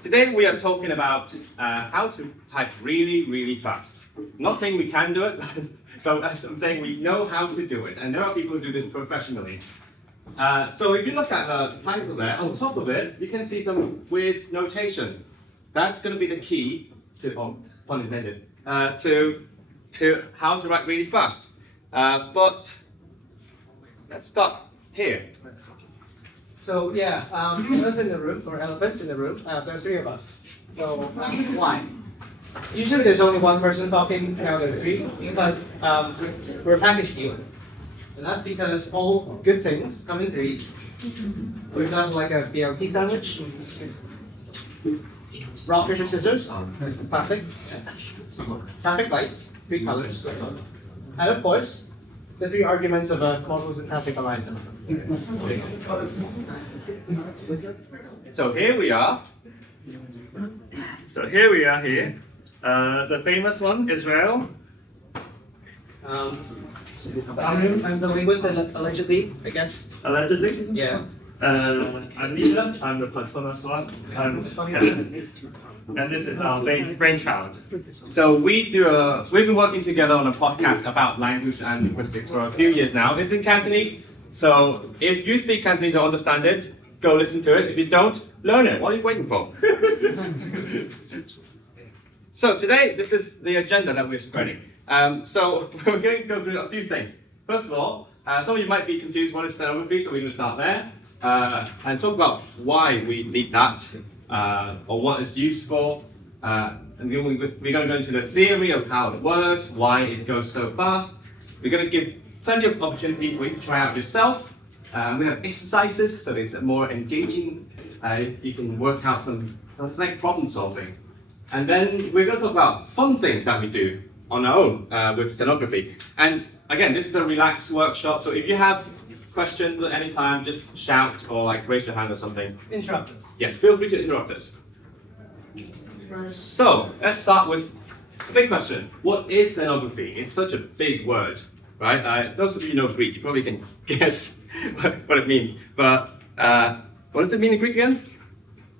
Today we are talking about how to type really, really fast. I'm not saying we can do it, but I'm saying we know how to do it, and there are people who do this professionally. So if you look at the title there, on top of it, you can see some weird notation. That's going to be the key to, pun intended, to how to write really fast. But let's start here. So yeah, elephants in the room, there are three of us. So why? Usually there's only one person talking, now there are three, because we're a package deal. And that's because all good things come in threes. For example, like a BLT sandwich, rock, paper, scissors, classic. Traffic lights, three colors. And of course, the three arguments of a model syntactic alignment. So here we are. Here. The famous one, Israel. I'm the linguist allegedly, I guess. Allegedly. Yeah. Anita, I'm the platformist one. And this is our brainchild. So we've been working together on a podcast about language and linguistics for a few years now. It's in Cantonese, so if you speak Cantonese or understand it, go listen to it. If you don't, learn it. What are you waiting for? So today, this is the agenda that we're spreading. So we're going to go through a few things. First of all, some of you might be confused what is stenography, so we're going to start there. And talk about why we need that, or what it's used for. And then we're going to go into the theory of how it works, why it goes so fast. We're going to give plenty of opportunities for you to try out yourself. We have exercises, so it's more engaging. You can work out it's like problem solving. And then we're going to talk about fun things that we do on our own with stenography. And again, this is a relaxed workshop, so if you have questions at any time, just shout or like raise your hand or something. Interrupt us. Yes, feel free to interrupt us. So let's start with the big question. What is stenography? It's such a big word, right? Those of you who know Greek, you probably can guess what it means. But what does it mean in Greek again?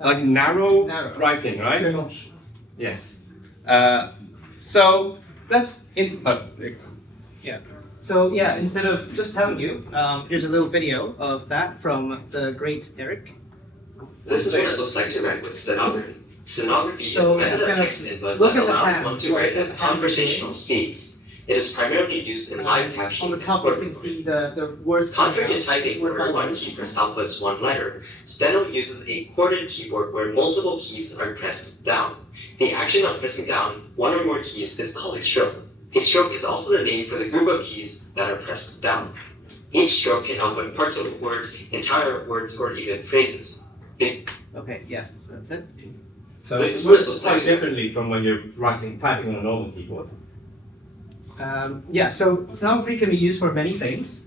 Like narrow writing, right? Steno. Yes. So let's Yeah. So yeah, instead of just telling you, here's a little video of that from the great Eric. This is what it looks like to write with stenography. Stenography So, is a method of kind of text input look that at the allows hands, one to write at conversational speeds. It is primarily used in live captioning. On the top you can see the words. Contrary to typing, where one key press outputs one letter, steno uses a corded keyboard where multiple keys are pressed down. The action of pressing down one or more keys is called a stroke. A stroke is also the name for the group of keys that are pressed down. Each stroke can output parts of a word, entire words, or even phrases. Okay, yes, so that's it. So this works quite differently from when you're typing on a normal keyboard. Yeah, so stenography can be used for many things.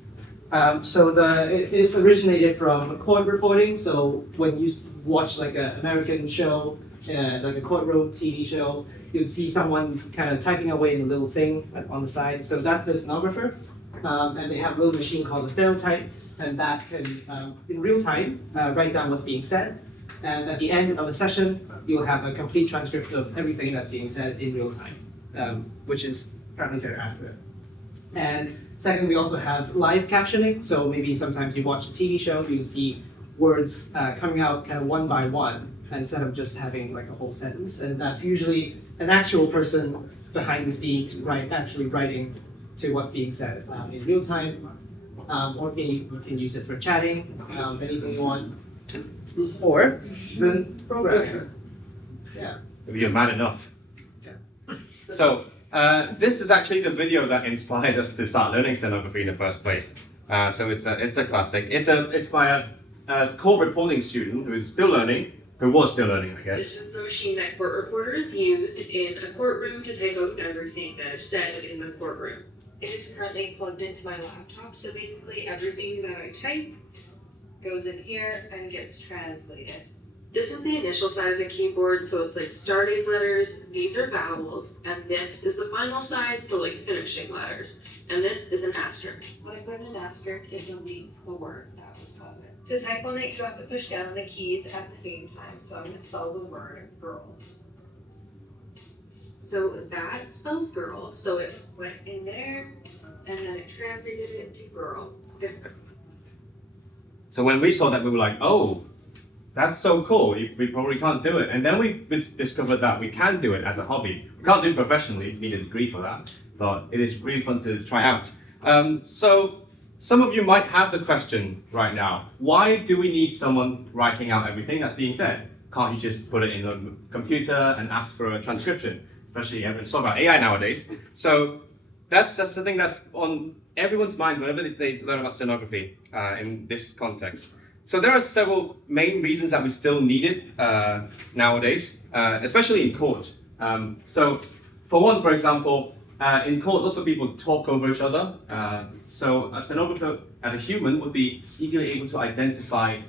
It originated from chord reporting. So when you watch like an American show, like a courtroom TV show, you'd see someone kind of typing away in a little thing on the side. So that's the stenographer. And they have a little machine called a stenotype, and that can, in real time, write down what's being said. And at the end of a session, you'll have a complete transcript of everything that's being said in real time, which is apparently very accurate. And second, we also have live captioning. So maybe sometimes you watch a TV show, you can see words coming out kind of one by one, instead of just having like a whole sentence. And that's usually an actual person behind the scenes, actually writing to what's being said in real time. Or you can use it for chatting, anything you want. Or even programming. Yeah. If you're mad enough. Yeah. So this is actually the video that inspired us to start learning stenography in the first place. So it's a classic. It's by a court reporting student who was still learning, I guess. This is the machine that court reporters use in a courtroom to type out everything that is said in the courtroom. It is currently plugged into my laptop, so basically everything that I type goes in here and gets translated. This is the initial side of the keyboard, so it's like starting letters, these are vowels, and this is the final side, so like finishing letters. And this is an asterisk. When I put in an asterisk, it deletes the word that was put in. To type on it, you have to push down the keys at the same time. So I'm going to spell the word girl. So that spells girl. So it went in there, and then it translated it to girl. So when we saw that, we were like, oh, that's so cool. We probably can't do it. And then we discovered that we can do it as a hobby. We can't do it professionally, need a degree for that, but it is really fun to try out. So some of you might have the question right now, why do we need someone writing out everything that's being said? Can't you just put it in a computer and ask for a transcription? Especially everyone's talking about AI nowadays. So that's something that's on everyone's minds whenever they learn about stenography in this context. So there are several main reasons that we still need it nowadays, especially in court. So for one, for example, in court, lots of people talk over each other. So a stenographer, as a human, would be easily able to identify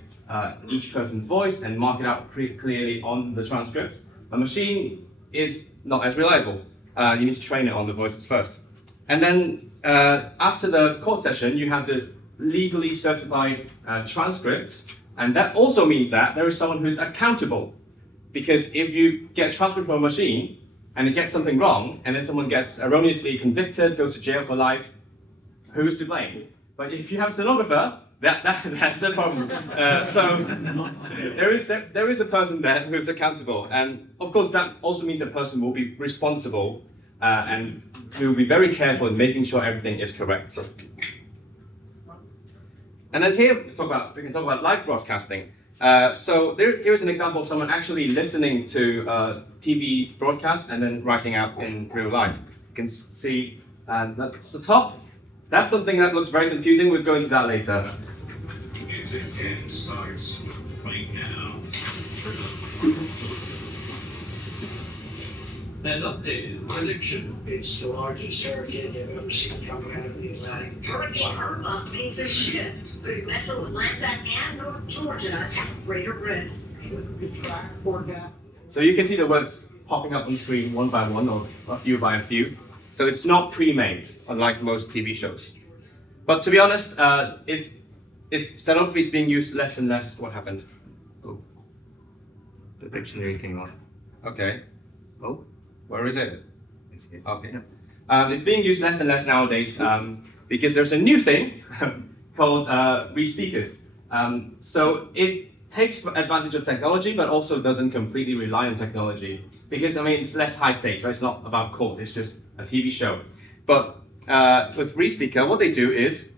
each person's voice and mark it out pretty clearly on the transcript. A machine is not as reliable. You need to train it on the voices first. And then after the court session, you have the legally certified transcript. And that also means that there is someone who's accountable. Because if you get a transcript from a machine and it gets something wrong, and then someone gets erroneously convicted, goes to jail for life, who's to blame? But if you have a stenographer, that's the problem. So there is a person there who's accountable. And of course, that also means a person will be responsible and will be very careful in making sure everything is correct. And then here we can talk about live broadcasting. So here's an example of someone actually listening to TV broadcast and then writing out in real life. You can see at the top, that's something that looks very confusing. We'll go into that later. Music 10 starts right now. An updated prediction. It's the largest hurricane they've ever seen coming out of the Atlantic. Hurricane Irma means a shift through Metro Atlanta and North Georgia at greater risk. So you can see the words popping up on screen one by one or a few by a few. So it's not pre-made, unlike most TV shows. But to be honest, stenography is being used less and less. What happened? Oh, the dictionary came on. Okay. Oh, where is it? It's here. Okay. It's being used less and less nowadays because there's a new thing called re-speakers. So it takes advantage of technology, but also doesn't completely rely on technology. Because, I mean, it's less high stakes, right? It's not about court, it's just a TV show. But with re-speaker, what they do is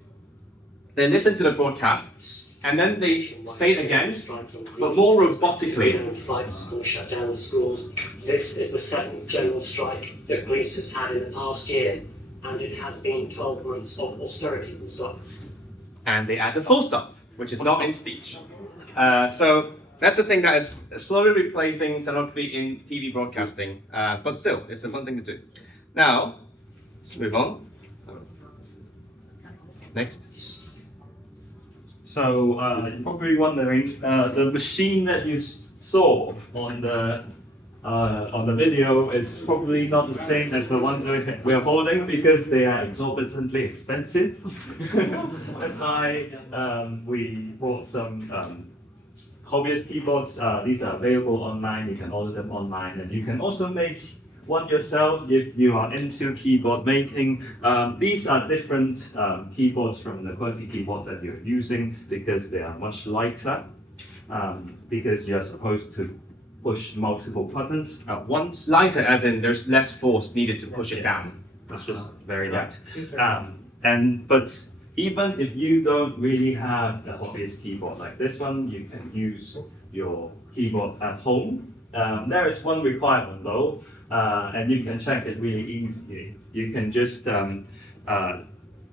they listen to the broadcast and then they say it again, but more robotically. Flights and shut down the schools. This is the second general strike that Greece has had in the past year, and it has been 12 months of austerity and stuff. And they add a full stop, which is not in speech. So that's the thing that is slowly replacing stenography in TV broadcasting, but still, it's a fun thing to do. Now, let's move on. Next. So you're probably wondering, the machine that you saw on the video is probably not the same as the one we're holding because they are exorbitantly expensive. That's why we bought some hobbyist keyboards. These are available online. You can order them online, and you can also make one yourself if you are into keyboard making. These are different keyboards from the QWERTY keyboards that you're using because they are much lighter. Because you're supposed to push multiple buttons at once. Lighter as in there's less force needed to push it down. It's just very light. But even if you don't really have a hobbyist keyboard like this one, you can use your keyboard at home. There is one requirement though, and you can check it really easily. You can just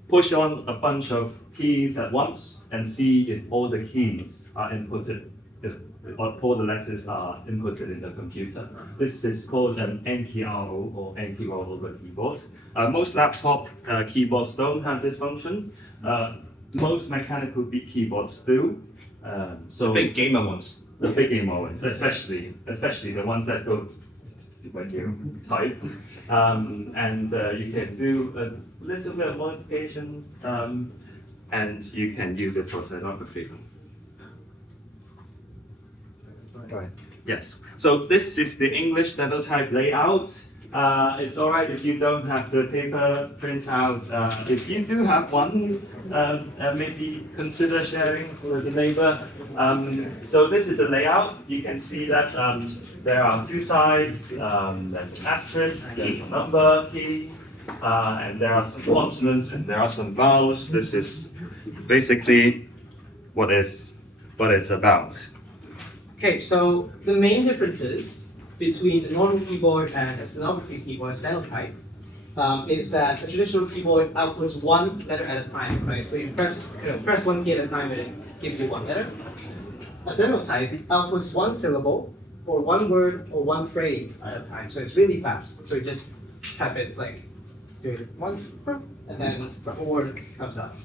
push on a bunch of keys at once and see if all the keys are inputted, if all the letters are inputted in the computer. This is called an NTRO or anti-rollover keyboard. Most laptop keyboards don't have this function. Most mechanical keyboards do. So Big gamer ones. the big gamer ones, especially the ones that go when you type, and you can do a little bit of modification, and you can use it for stenography. Go ahead. Yes. So this is the English stenotype layout. It's all right if you don't have the paper printout. If you do have one, maybe consider sharing with the neighbor. So this is the layout. You can see that there are two sides. There's an asterisk, there's a number key, and there are some consonants and there are some vowels. This is basically what it's about. Okay, so the main differences between a normal keyboard and a stenography keyboard, stenotype, is that a traditional keyboard outputs one letter at a time, right? So you press one key at a time and it gives you one letter. A stenotype outputs one syllable, or one word, or one phrase at a time. So it's really fast. So you just type it like, do it once, and then the whole word comes out.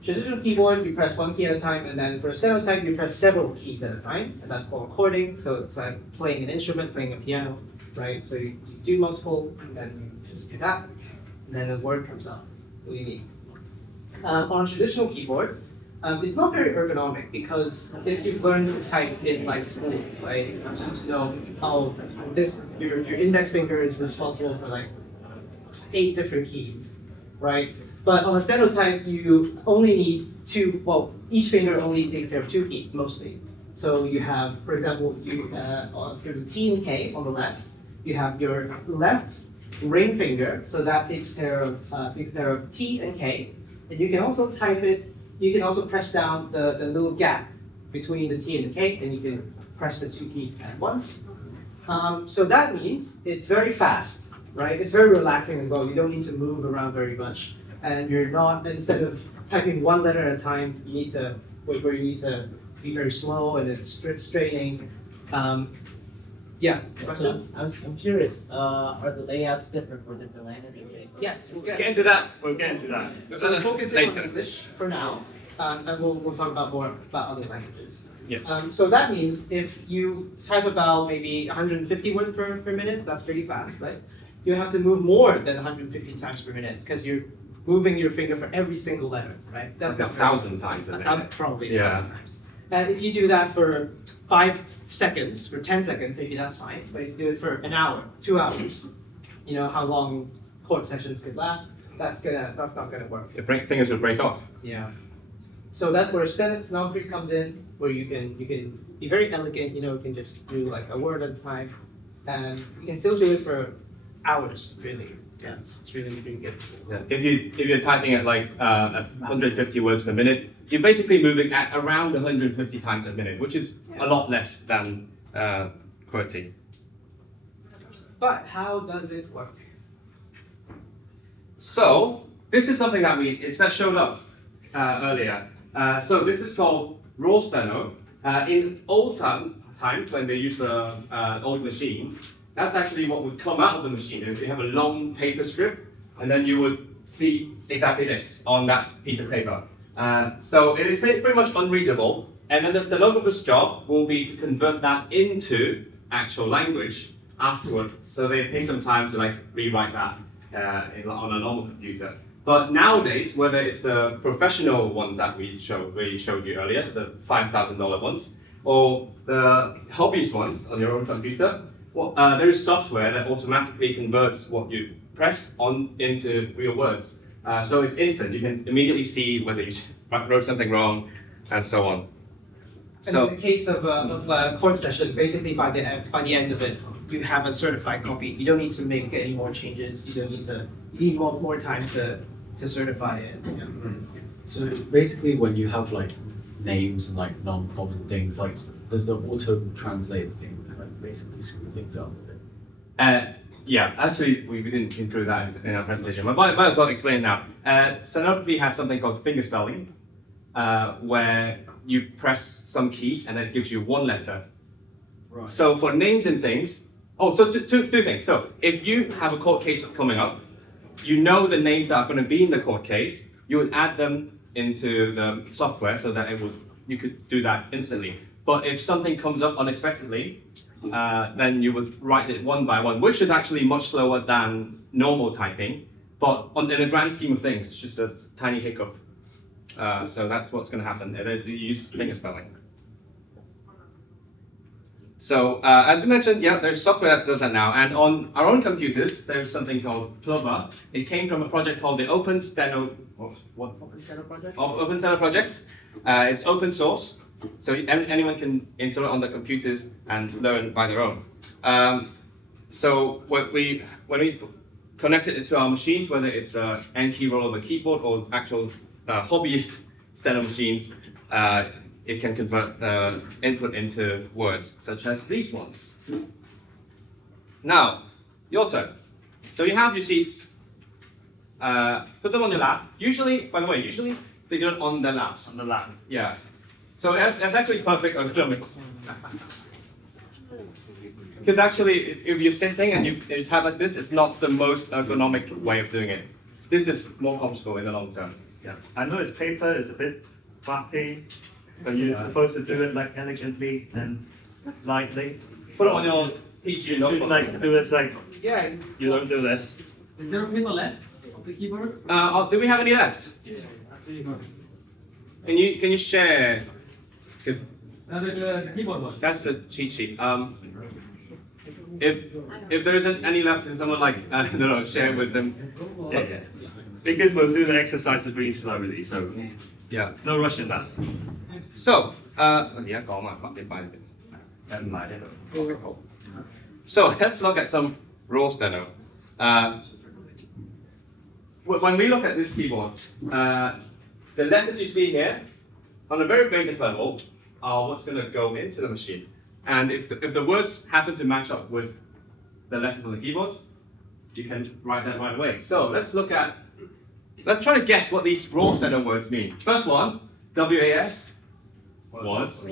Traditional keyboard, you press one key at a time, and then for a stenotype, you press several keys at a time, and that's called chording. So it's like playing an instrument, playing a piano, right? So you do multiple, and then you just do that, and then the word comes out. What do you need? On a traditional keyboard, it's not very ergonomic because if you've learned to type in like school, right, you need to know how your index finger is responsible for like 8 different keys, right? But on a stenotype, you only need 2, well, each finger only takes care of 2 keys, mostly. So you have, for example, for the T and K on the left, you have your left ring finger, so that takes care of T and K. And you can also type it, you can also press down the little gap between the T and the K, and you can press the 2 keys at once. So that means it's very fast, right? It's very relaxing as well. You don't need to move around very much. And you're not, instead of typing one letter at a time, you need to be very slow and it's straining. Yeah. So I'm curious, are the layouts different for different languages? Yes, we'll Get into that. We'll get into that. So focusing on Later. English for now, and we'll talk about more about other languages. Yes. So that means if you type about maybe 150 words per minute, that's pretty fast, right? You have to move more than 150 times per minute because you're moving your finger for every single letter, right? That's not like very- 1,000 times a minute. Probably Yeah. 1,000 times. And if you do that for 5 seconds, for 10 seconds, maybe that's fine. But if you do it for an hour, 2 hours, you know how long chord sessions could last. That's not gonna work. Your fingers will break off. Yeah. So that's where stenography comes in, where you can be very elegant. You know, you can just do like a word at a time, and you can still do it for hours. Really, yeah, it's really good. Yeah. If you're typing at like 150 words per minute, you're basically moving at around 150 times a minute, which is a lot less than QWERTY. But how does it work? So this is something that showed up earlier. So this is called raw steno. In old times when they used old machines, that's actually what would come out of the machine. You have a long paper strip, and then you would see exactly this on that piece of paper. So it is pretty much unreadable, and then the stenographer's job will be to convert that into actual language afterward. So they take some time to like rewrite that on a normal computer. But nowadays, whether it's the professional ones that we showed you earlier, the $5,000 ones, or the hobbyist ones on your own computer, there is software that automatically converts what you press on into real words. So it's instant. You can immediately see whether you wrote something wrong, and so on. And in the case of a chord session, basically by the end of it, you have a certified copy. You don't need to make any more changes. You need more time to certify it. Yeah. So basically, when you have like names and like non-common things, like there's the auto-translate thing that like basically screws things up a bit. Yeah, actually, we didn't include that in our presentation, but might as well explain now. Stenography has something called fingerspelling, where you press some keys and then it gives you one letter. Right. So for names and things, so two things. So if you have a court case coming up, you know the names that are going to be in the court case, you would add them into the software so that you could do that instantly. But if something comes up unexpectedly, then you would write it one by one, which is actually much slower than normal typing. But in the grand scheme of things, it's just a tiny hiccup. So that's what's going to happen. You use fingerspelling. So as we mentioned, yeah, there's software that does that now. And on our own computers, there's something called Clover. It came from a project called the Open Steno. What? Open Steno project? Open Steno project. It's open source, so anyone can install it on their computers and learn by their own. So when we connect it to our machines, whether it's N key roll of a keyboard or actual hobbyist Steno machines, it can convert input into words, such as these ones. Now, your turn. So you have your sheets. Put them on your lap. Usually, by the way, they do it on their laps. On the lap. Yeah. So that's actually perfect ergonomics. Because actually, if you're sitting and you type like this, it's not the most ergonomic way of doing it. This is more comfortable in the long term. Yeah. I know it's paper, it's a bit fluffy, but you're supposed to do it like elegantly and lightly. Put it on your PG You notebook. like do it like Yeah. you don't do this. Is there a paper left of the keyboard? Do we have any left? Can you share? Because The keyboard one. that's the cheat sheet. If there isn't any left, can someone no, share it with them? Yeah. Because we'll do the exercises really slowly, so Yeah. no rush in that. So, yeah, go on, I'll get by it. Never mind. So let's look at some raw steno. When we look at this keyboard, the letters you see here, on a very basic level, are what's going to go into the machine. And if the words happen to match up with the letters on the keyboard, you can write that right away. So let's try to guess what these raw steno words mean. First one, WAS, was,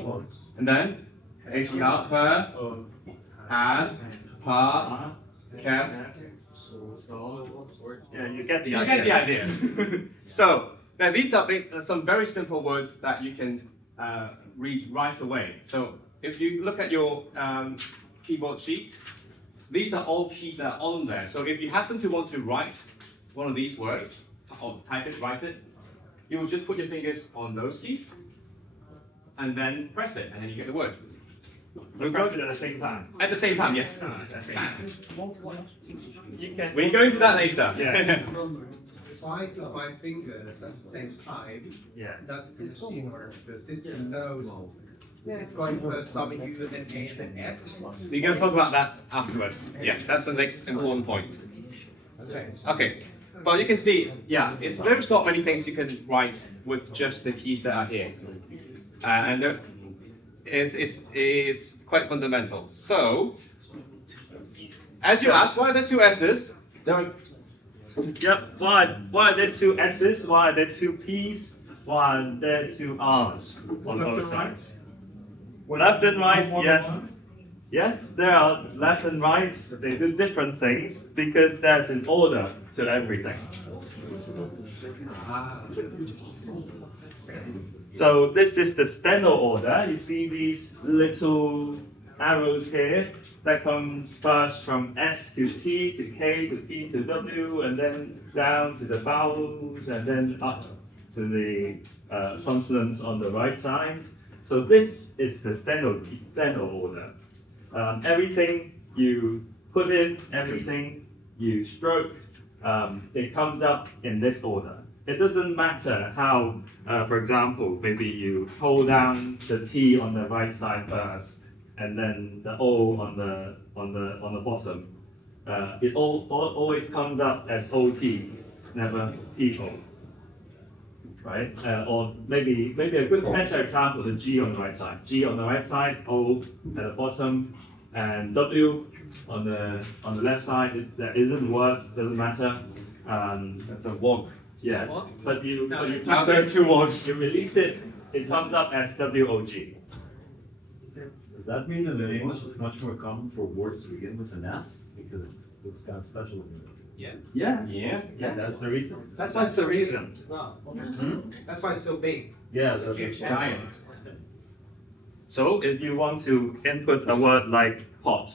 and then HDR, per, as, part, kept. Yeah, you get the You idea. get the idea. So now these are some very simple words that you can read right away. So if you look at your keyboard sheet, these are all keys that are on there. So if you happen to want to write one of these words, or type it, write it, you will just put your fingers on those keys, and then press it, and then you get the word. We press it at the same time. At the same time, yes. You can. We're going to that later. Yeah. If I put my fingers at the same time, Yeah. does this work? The system knows it's going first W, then A, then F. We're going to talk about that afterwards. Yes, that's the next important point. Okay. Okay, well you can see, yeah, there's not many things you can write with just the keys that are here, and it's quite fundamental. So, as you asked, why are there two S's? Yep. Why are there two S's? Why are there two P's? Why are there two R's on both sides? Left and right, yes. Yes, there are left and right. They do different things because there's an order to everything. So this is the steno order. You see these little arrows here that comes first from S to T to K to P to W, and then down to the vowels, and then up to the consonants on the right side. So this is the steno order. Everything you put in, everything you stroke, it comes up in this order. It doesn't matter how, for example, maybe you hold down the T on the right side first, and then the O on the bottom. It always comes up as OT, never TO. Right? Or maybe a good better example, the G on the right side. G on the right side, O at the bottom, and W on the left side. That isn't word, doesn't matter. That's a wog. Yeah, but you Now there are two wogs. you release it, it comes up as WOG. Does that mean that in English it's much more common for words to begin with an S because it's got special? Yeah. Yeah. That's the reason. That's the reason. That's why it's so big. Yeah, It's giant. So if you want to input a word like pot,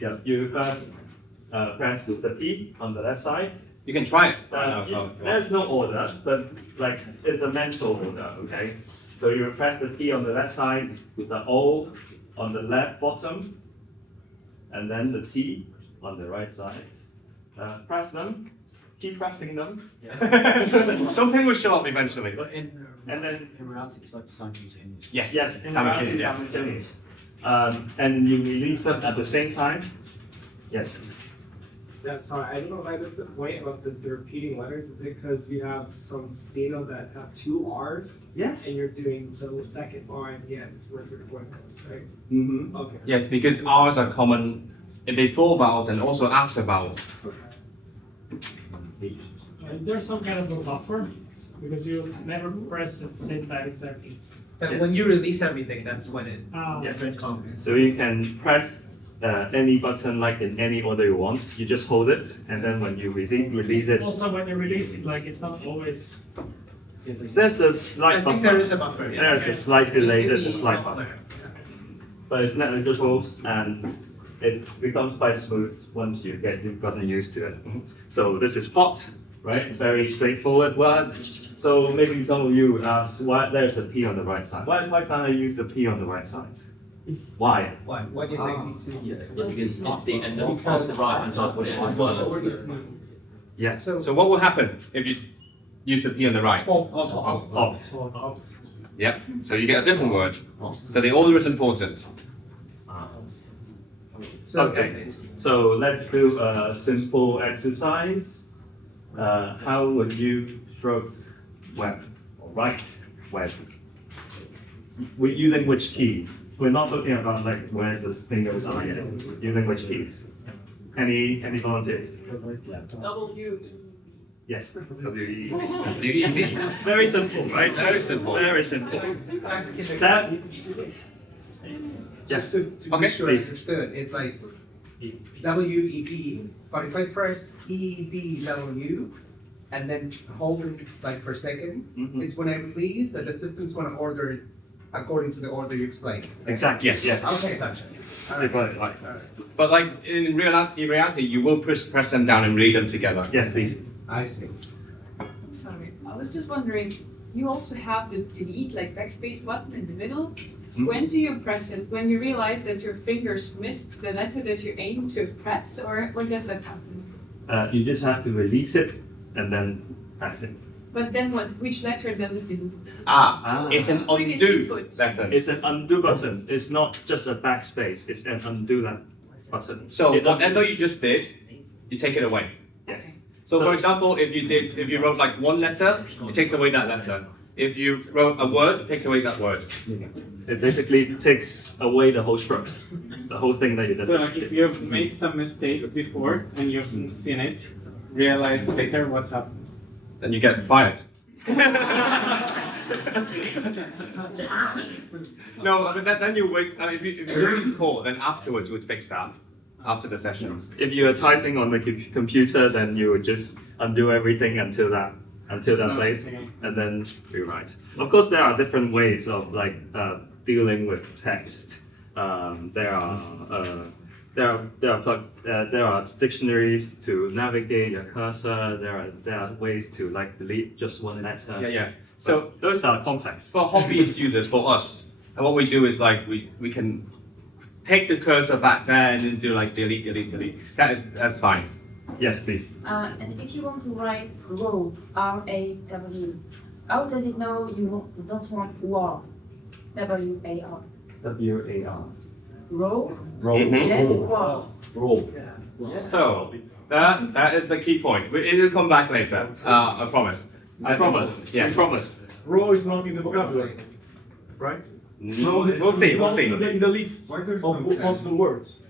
yeah, you first press the P on the left side. You can try it right now as well. There's no order, but like it's a mental order, okay? So you press the P on the left side, the O on the left bottom, and then the T on the right side. Press them, keep pressing them. Something will show up eventually. But in reality, it's like simultaneous. Yes, Yes, in simultaneous, reality, yes. simultaneous. And you release them at the same time. Yes. Yeah, sorry, I don't know if I missed the point about the repeating letters. Is it because you have some steno that have 2 R's? Yes. And you're doing the second R at the end, is where your point is, right? Mm-hmm. Okay. Yes, because R's are common before vowels and also after vowels. Is there some kind of a buffer? Because you never press at the same time exactly. But when you release everything, that's when it. So you can press any button like in any order you want. You just hold it, and then when you release it. Also, when you release it, like it's not always. There's a slight I buffer. think there is a buffer. Yeah. There's a slight delay. There's a slight buffer. But it's negligible, and it becomes quite smooth once you've gotten used to it. So this is pot, right? Very straightforward words. So maybe some of you ask why there's a P on the right side. Why can't I use the P on the right side? Why? Why? Why do you think? Yes, because it's the end of the right and that's what it was. Yes. So what will happen if you use the P on the right? Opt. Yep. So you get a different word. So the order is important. Okay. So let's do a simple exercise. How would you stroke web? Right web. We're using which key? We're not looking about like where the fingers are yet. We're using which keys? Any volunteers? W. Yes. W-E. W-E-B. Very simple, right? Very simple. Very simple. Step. Just to Okay, be sure I please. understood, it's like W-E-B, but if I press E-B-W and then hold it like for a second, it's when I release that the system's gonna order it according to the order you explained. Exactly. Yes. Okay, gotcha. But like in reality, you will press them down and release them together. Yes, please. I see. Sorry, I was just wondering, you also have the delete, like backspace button in the middle. When do you press it? When you realize that your fingers missed the letter that you aimed to press, or when does that happen? You just have to release it and then press it. But then which letter does it do? It's an Previous undo input. button. It's an undo button. It's not just a backspace. It's an undo button. So It whatever undoes. you just did, you take it away. Yes. So for example, if you wrote like one letter, it takes away that letter. If you wrote a word, it takes away that word. It basically takes away the whole stroke, the whole thing that you did. So like if you made some mistake before and you've seen it, realize later what happened. Then you get fired. No, but then you wait. If you really caught, then afterwards you would fix that after the session. If you are typing on the computer, then you would just undo everything until that place, and then rewrite. Of course, there are different ways of like dealing with text. There are dictionaries to navigate your cursor. There are ways to like delete just one letter. Yeah. So those are complex. For hobbyist users, for us, and what we do is like we can take the cursor back there and then do like delete. That's fine. Yes, please. And if you want to write row, R-A-W, how does it know you don't want war? W-A-R. W-A-R. Row? Roll. Yes, war. Roll. So that is the key point. It will come back later. I promise. I promise. Yes. I promise. Row is not in the vocabulary, right? We'll see. In the list of possible words.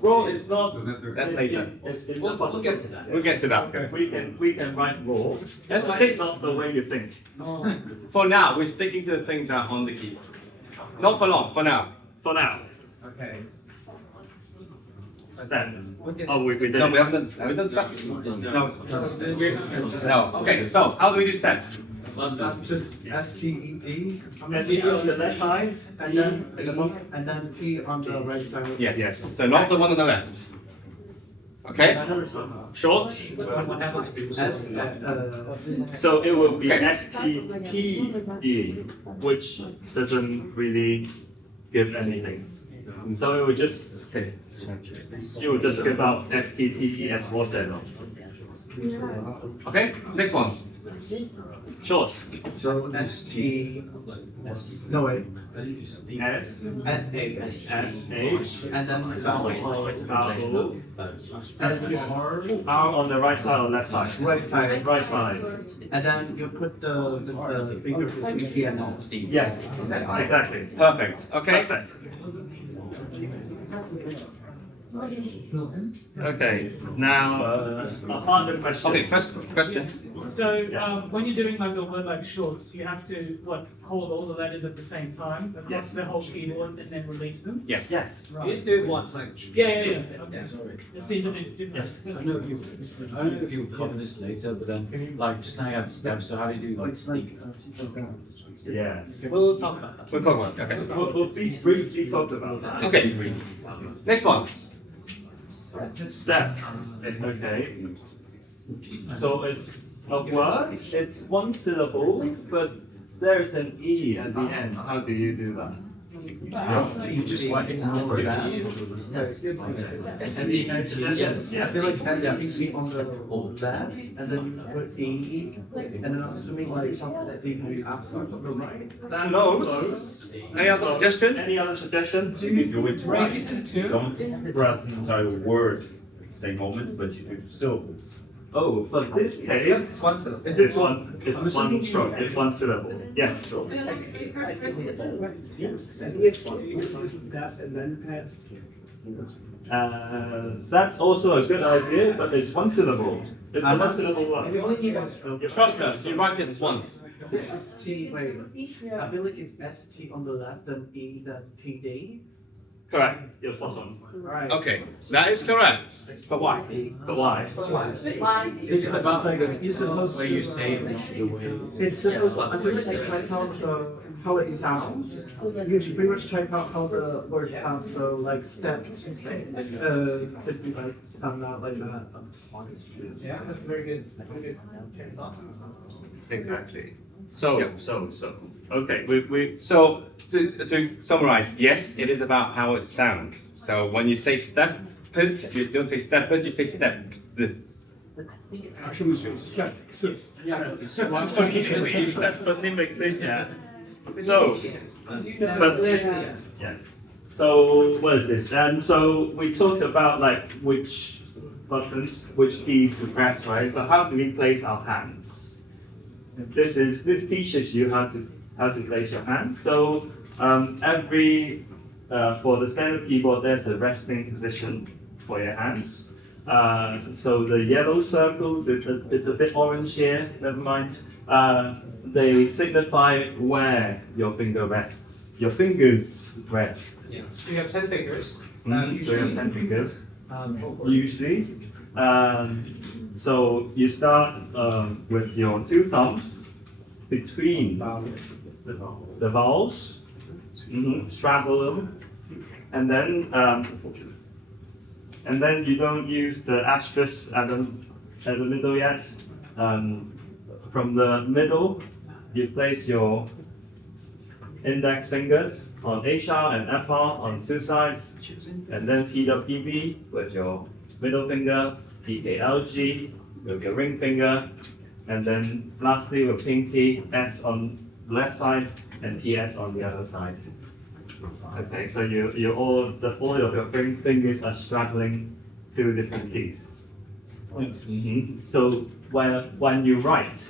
Row is not. That's later. We'll get to that. We'll get to that. Okay. We can write roll. Let's But stick- it's not the way you think. For now, we're sticking to the things that are on the keyboard. Not for long. For now. For now. Okay. Steps. Oh, we did. No, we haven't done steps. No. Okay. So how do we do steps? S-T-E-P. S-T on the left side. And then P on the right side. Yes. So not the one on the left. Okay. Short. So it will be Okay. STPE, which doesn't really give anything. So it will just you will just give out STPE as for steno. Okay. Next one. Short. So ST. No wait. S SH. SH And then vowel. vowel And R on the right side or left side? Right side. Right side. And then you put the finger between T and L. Yes, exactly. Perfect. Okay. Perfect. Okay, now a harder question. Okay. First question. So when you're doing like a word like shorts, you have to hold all the letters at the same time across the whole keyboard and then release them. Yes. Yes. You just do it once, like. Yeah. Okay. It seems a bit different. Yes. I don't know if you will cover this later, but then like just now you have steps. So how do you do like sneak? Yes. We'll talk about that. We'll talk about it. Okay. We'll briefly talk about that. Okay. Next one. Step. Okay. So it's a word. It's one syllable, but there's an E at the end. How do you do that? You just like ignore that. Yes. I feel like S needs to be on the left, and then you put E, and then I'm assuming like that they can be outside on the right. Close. Any other suggestions? Any other suggestions? If you would try, don't press the entire word at the same moment, but you do syllables. Oh, for this case, it's one stroke. It's one syllable. Yes, sure. Step and then pass. That's also a good idea, but it's one syllable. It's a one syllable We word. only need one stroke. Trust us. You write it once. Is it ST? Wait. I feel like it's ST on the left, then E, then PD. Correct. You're spot on. Right. Okay. That is correct. But why? But why? It's about like you're supposed Where to. you say the way. It's supposed. I feel like I type out how it sounds. You should pretty much type out how the word sounds. So like step. Should be like sound out like that. Yeah, that's very good. Exactly. So. Okay, we So to summarize, yes, it is about how it sounds. So when you say step, you don't say step, you say step. Actually, step. That's phonemically, yeah. So, but yes. So what is this? And so we talked about like which buttons, which keys to press, right? But how do we place our hands? This teaches you how to place your hand. So for the standard keyboard, there's a resting position for your hands. So the yellow circles, it's a bit orange here. Never mind. They signify where your finger rests. Your fingers rest. Yeah. You have 10 fingers. So you have 10 fingers. Usually. So you start with your two thumbs between the vowels, straddle them, and then you don't use the asterisk at the middle yet. From the middle, you place your index fingers on A sharp and F sharp on two sides, and then PWB with your middle finger, PKLG with your ring finger, and then lastly with pinky, S on the left side and TS on the other side. Okay, so all of your fingers are straddling two different keys. So when you write,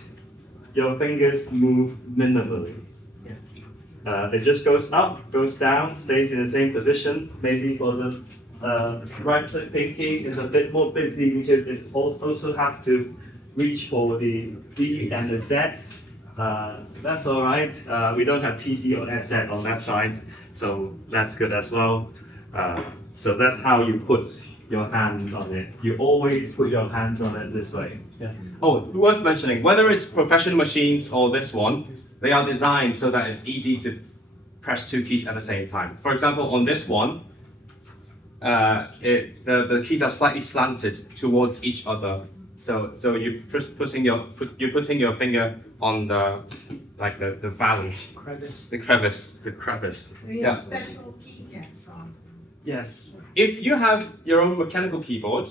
your fingers move minimally. It just goes up, goes down, stays in the same position. Maybe for the right pinky is a bit more busy because it also have to reach for the D and the Z. That's all right. We don't have TZ or SZ on that side, so that's good as well. So that's how you put your hands on it. You always put your hands on it this way. Yeah. Oh, worth mentioning, whether it's professional machines or this one, they are designed so that it's easy to press two keys at the same time. For example, on this one, the keys are slightly slanted towards each other. So you're putting your finger on the valley, the crevice. So you have special keycaps on. Yes. If you have your own mechanical keyboard,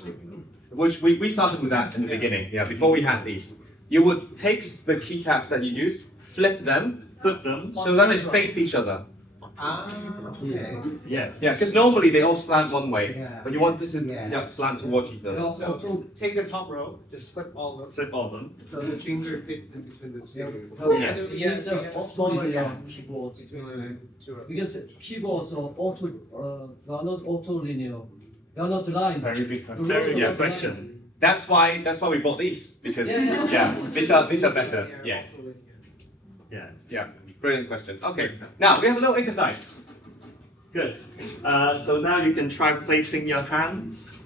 which we started with that in the beginning, before we had these, you would take the keycaps that you use, flip them, so that they face each other. Okay. Yes. Yeah, because normally they all slant one way, but you want this to slant towards each other. Also, to take the top row, just flip all of them. Flip all of them. So the finger fits in between the two. Yes. Yeah, keyboards. Because keyboards are they are not auto-linear. They are not aligned. Very good question. That's why we bought these, because these are better. Yes. Yes. Yeah. Brilliant question. Okay. Now we have a little exercise. Good. So now you can try placing your hands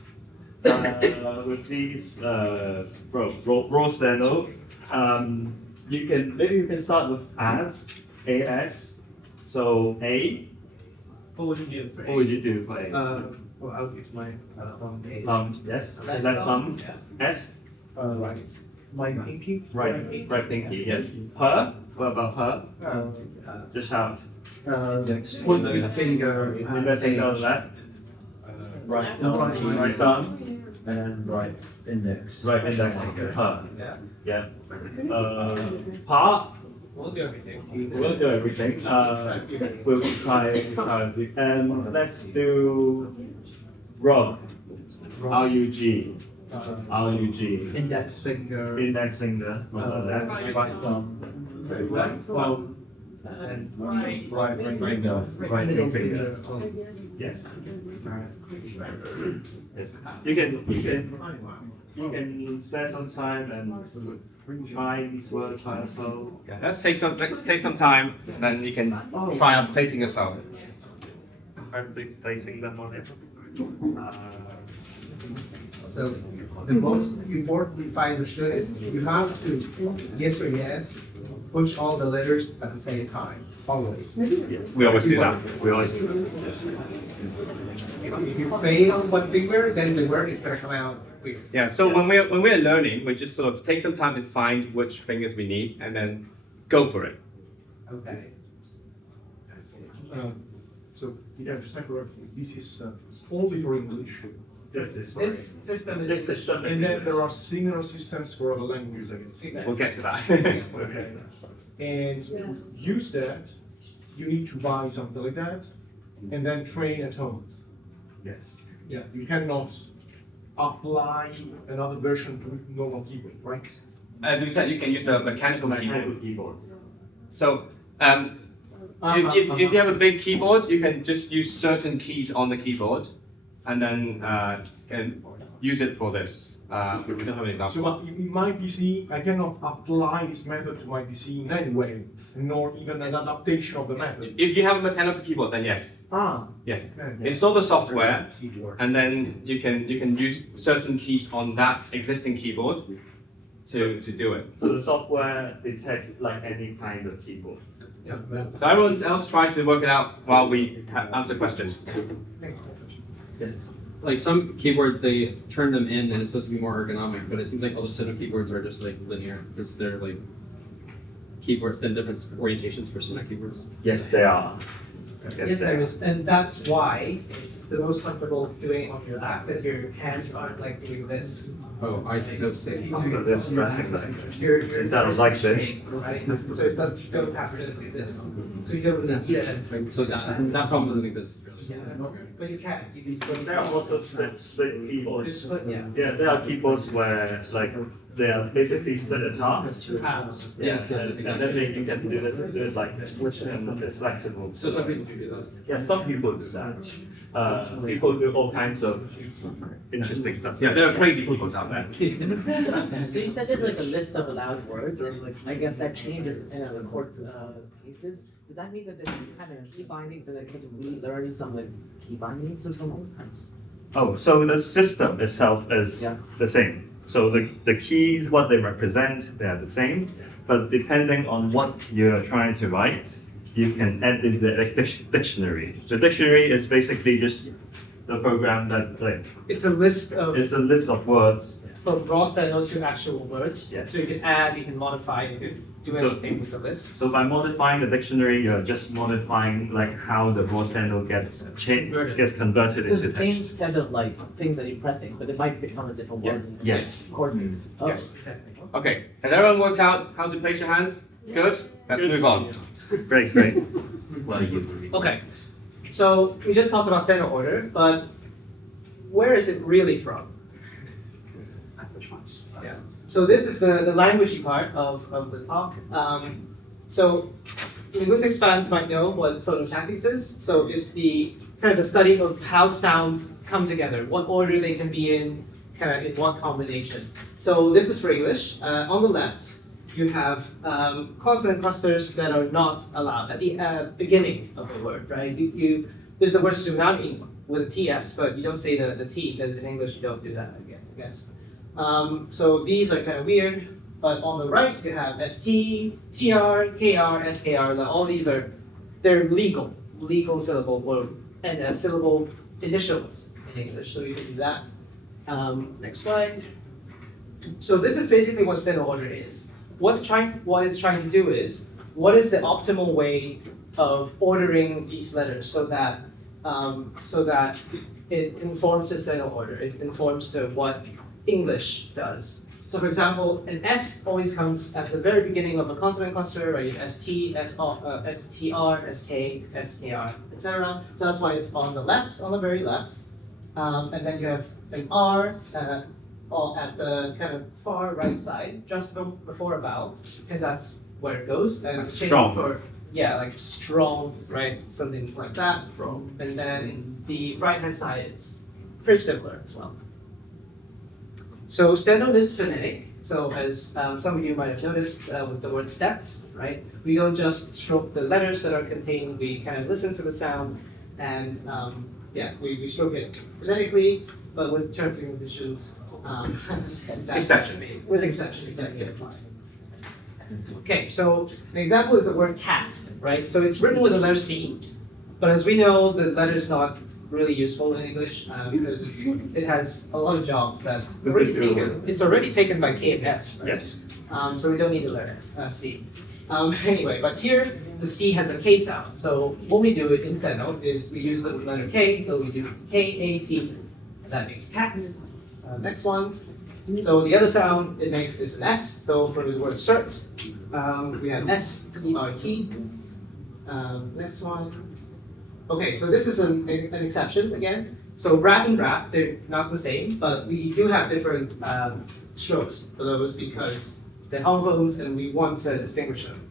with these raw steno. You can start with as. So A. What would you do? What would you do for A? Well, I'll use my thumb. Yes. Left thumb. S. Right. My pinky. Right pinky. Yes. Her. What about her? Just shout. Put your finger Index finger on left. Right thumb. Right thumb. And right index. Right index finger. Her. Yeah. Pa. We'll do everything. We'll do everything. We'll try. And let's do rug. R-U-G. R-U-G. Index finger. Index finger. Right thumb. Right thumb. And Right finger. Right Middle finger. finger. Yes. Yes. You can spend some time and try these words by yourself. Yeah, let's take some time, and then you can try out placing yourself. Placing them on it. So the most important, if I understood, is you have to, yes or yes, push all the letters at the same time, always. We always do that. We always do that. If you fail one finger, then the word is gonna come out weird. Yeah. So when we're learning, we just sort of take some time to find which fingers we need, and then go for it. Okay. So yeah, Stenography, this is only for English. This system is. And then there are similar systems for other languages, I guess. We'll get to that. Okay. And to use that, you need to buy something like that, and then train at home. Yes. Yeah, you cannot apply another version to normal keyboard, right? As you said, you can use a mechanical keyboard. So, if you have a big keyboard, you can just use certain keys on the keyboard, and then can use it for this. We don't have an example. So in my PC, I cannot apply this method to my PC in any way, nor even an adaptation of the method. If you have a mechanical keyboard, then yes. Yes. Okay. Install the software, and then you can use certain keys on that existing keyboard to do it. So the software detects like any kind of keyboard. Yeah. So everyone else try to work it out while we answer questions. Yes. Like some keyboards, they turn them in and it's supposed to be more ergonomic, but it seems like all the steno keyboards are just like linear because they're like keyboards, then different orientations for steno keyboards. Yes, they are. Yes, there is, and that's why it's the most comfortable doing it on your lap, because your hands aren't like doing this. Oh, I see. So So this resting Your instead of like this. right? So it does, you don't have to do this. So you don't really need it. So that problem doesn't exist. But you can. You can split. There are also split keyboards. Split, yeah. Yeah, there are keyboards where like they are basically split in half. Two halves. Yes, And then you can do this like this, which is flexible. So some people do that. Yeah, some people do that. People do all kinds of interesting stuff. Yeah, there are crazy people out there. So you said there's like a list of allowed words, and like I guess that changes in the court cases. Does that mean that there's kind of key bindings and I could relearn some like key bindings or something? Oh, so the system itself is the same. So the keys, what they represent, they are the same. But depending on what you're trying to write, you can add in the dictionary. The dictionary is basically just the program that like It's a list of it's a list of words. from raw steno to actual words. Yes. So you can add, you can modify, you can do So- anything with the list. So by modifying the dictionary, you're just modifying like how the raw steno gets changed, gets converted So it's into the same text. set of like things that you're pressing, but it might become a different word. in Yes. Coordinates. Oh. Yes. Okay, has everyone worked out how to place your hands? Good? Let's move on. Great, great. Well, you. Okay. So we just talked about steno order, but where is it really from? Yeah. So this is the languagey part of the talk. So linguistics fans might know what phonotactics is. So it's the kind of the study of how sounds come together, what order they can be in, kind of in what combination. So this is for English. On the left, you have consonant clusters that are not allowed at the beginning of the word, right? There's the word tsunami with a TS, but you don't say the T, because in English you don't do that, I guess. So these are kind of weird, but on the right you have ST, TR, KR, SKR, all these they're legal syllable or and syllable initials in English, so you can do that. Next slide. So this is basically what steno order is. What it's trying to do is, what is the optimal way of ordering these letters so that it informs the steno order, it informs to what English does. So for example, an S always comes at the very beginning of a consonant cluster, right? ST, STR, SK, SKR, etc. So that's why it's on the left, on the very left. And then you have an R at the kind of far right side, just before a vowel, because that's where it goes. And like strong. Like strong, right? Something like that. And then the right-hand side is pretty similar as well. So steno is phonetic. So as some of you might have noticed with the word stepped, right? We don't just stroke the letters that are contained. We kind of listen for the sound, and we stroke it phonetically, but with terms and conditions. Exceptions. With exceptions that get applied. Okay, so an example is the word cat, right? So it's written with the letter C, but as we know, the letter is not really useful in English because it has a lot of jobs that's already taken. It's already taken by K and S, right? Yes. So we don't need the letter C. Anyway, but here the C has a K sound. So what we do instead of is we use the letter K, so we do K-A-T. That makes cat. Next one. So the other sound it makes is an S. So for the word cert, we have S-E-R-T. Next one. Okay, so this is an exception again. So rap and rap, they're not the same, but we do have different strokes for those because they're homophones and we want to distinguish them.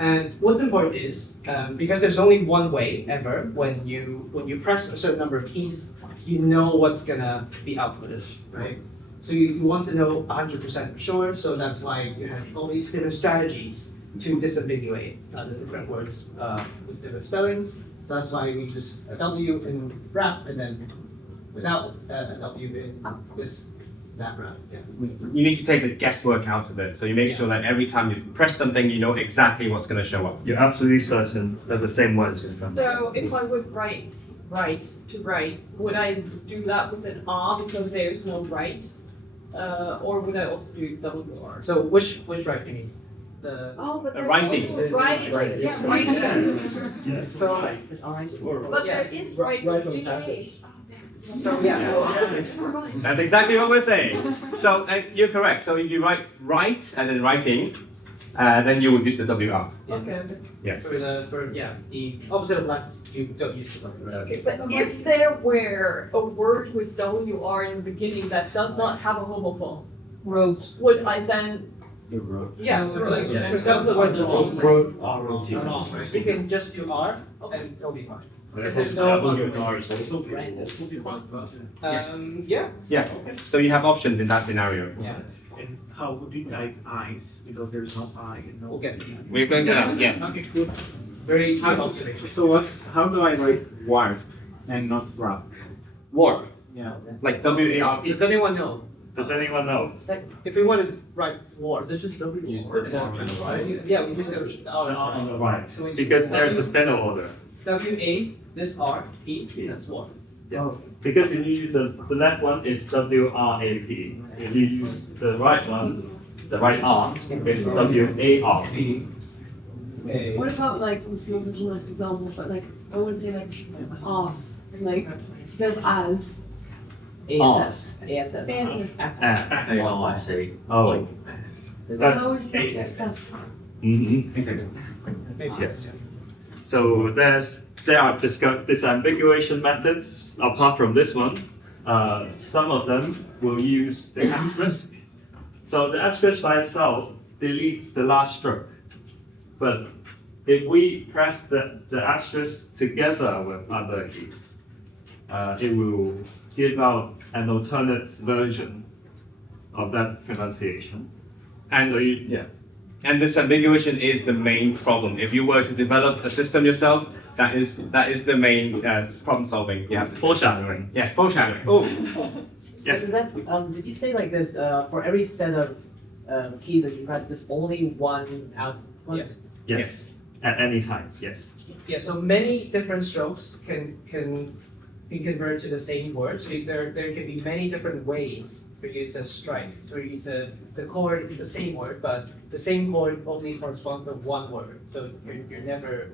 And what's important is, because there's only one way ever, when you press a certain number of keys, you know what's gonna be outputted, right? So you want to know 100% for sure, so that's why you have all these different strategies to disambiguate the different words with different spellings. That's why we just a W in rap and then without a W in that rap. Yeah. You need to take the guesswork out of it, so you make sure that every time you press something, you know exactly what's going to show up. You're absolutely certain that the same words will come. So if I would write to write, would I do that with an R because there is no right? Or would I also do double R? So which right you mean? But there's writing. also writing. Writing. Yeah, writing. Yes. So But there is writing with GH. So yeah. That's exactly what we're saying. So you're correct. So if you write right as in writing, then you would use the WR. Okay. Yes. For the opposite of left, you don't use the WR. Okay, but if there were a word with WR in the beginning that does not have a homophone, would I then? Yes. Right. Because that's the word Wrote, R-O-T. we can just do R and it'll be fine. But There's WR no is also Yes. Yeah. Yeah. So you have options in that scenario. Yeah. And how would you type eyes? Because there's no I and no. Okay. We're going to that. Yeah. Okay, good. Very good observation. So how do I write warp and not wrap? Warp. Yeah. Like WARP. Does anyone know? Does anyone know? If we want to write war, Is it just W? Use the yeah, we use the On the right. Because there's a steno order. WA, this R, E, that's war. Yeah. Because if you use the left one, it's W-R-A-P. If you use the right one, the right R, it's W-A-R-P. What about like, let's use a nice example, but like, I would say like, as, like, there's as. ASS. ASS. Oh, I see. Oh, that's Yes. So there are disambiguation methods apart from this one. Some of them will use the asterisk. So the asterisk by itself deletes the last stroke. But if we press the asterisk together with other keys, it will give out an alternate version of that pronunciation. And so yeah. And this ambiguation is the main problem. If you were to develop a system yourself, that is the main problem solving. You have to foreshadowing. Yes, foreshadowing. Oh, yes. So is that did you say like there's for every set of keys that you press, there's only one out? Yes. At any time. Yes. Yeah. So many different strokes can be converted to the same word. So there can be many different ways for you to strike, for you to chord the same word, but the same chord only corresponds to one word. So you're never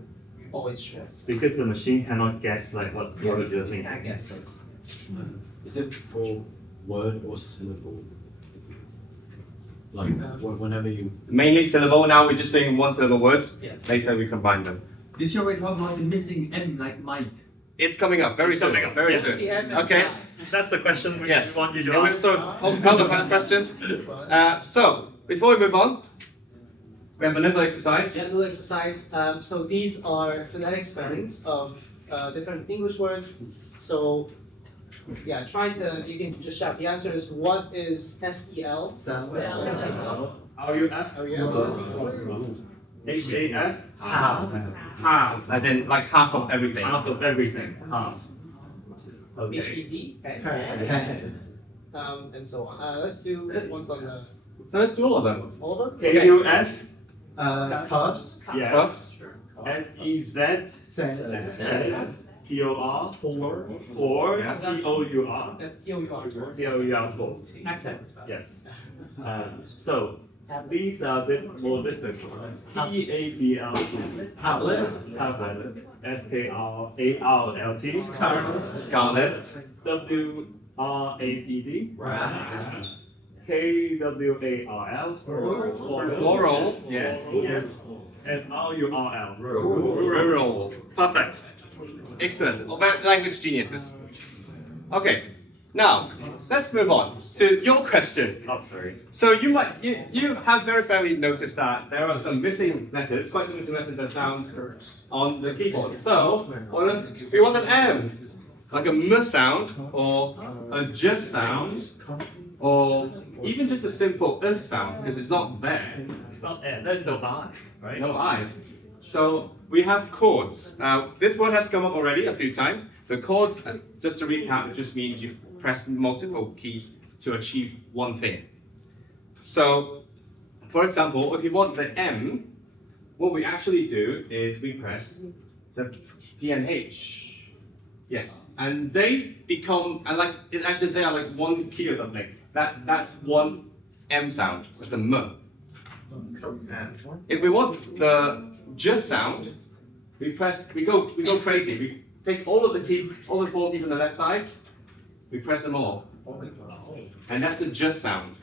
always stressed. Because the machine cannot guess like what word you're thinking. I guess. Is it for word or syllable? Like whenever you mainly syllable. Now we're just doing one syllable words. Yeah. Later we combine them. Did you already talk about the missing M like Mike? It's coming up very soon. Very soon. Okay. That's the question we want you to Yeah, ask. so hold the questions. So before we move on, we have another exercise. Yeah, another exercise. So these are phonetic spellings of different English words. So yeah, you can just shout. The answer is, what is SEL? R-U-F? H-A-F? Half. As in like half of everything. Half of everything. Half. Okay. H-E-D. And so on. Let's do ones on the. So let's do all of them. All of them? K-U-S? Cus. Yes. S-E-Z? T-O-R? Four. T-O-U-R? That's T-O-U-R. T-O-U-R. Four. Accent. Yes. So these are a bit more difficult. T-A-B-L-T. Tablet. Tablet. S-K-R-A-R-L-T. Scarlet. W-R-A-P-D. K-W-A-R-L. Floral. Yes. Yes. And R-U-R-L. Rural. Perfect. Excellent. Language geniuses. Okay. Now, let's move on to your question. Oh, sorry. So you have very fairly noticed that there are some missing letters, quite some missing letters and sounds on the keyboard. So, we want an M, like a M sound, or a J sound, or even just a simple sound, because it's not there. It's not there. There's no I, right? No I. So we have chords. This word has come up already a few times. So chords, just to recap, it just means you press multiple keys to achieve one thing. So, for example, if you want the M, what we actually do is we press the P and H. Yes, and they become as if they are like one key or something. That's one M sound. That's a M. If we want the J sound, we go crazy. We take all of the keys, all the 4 keys on the left side, we press them all. And that's a J sound.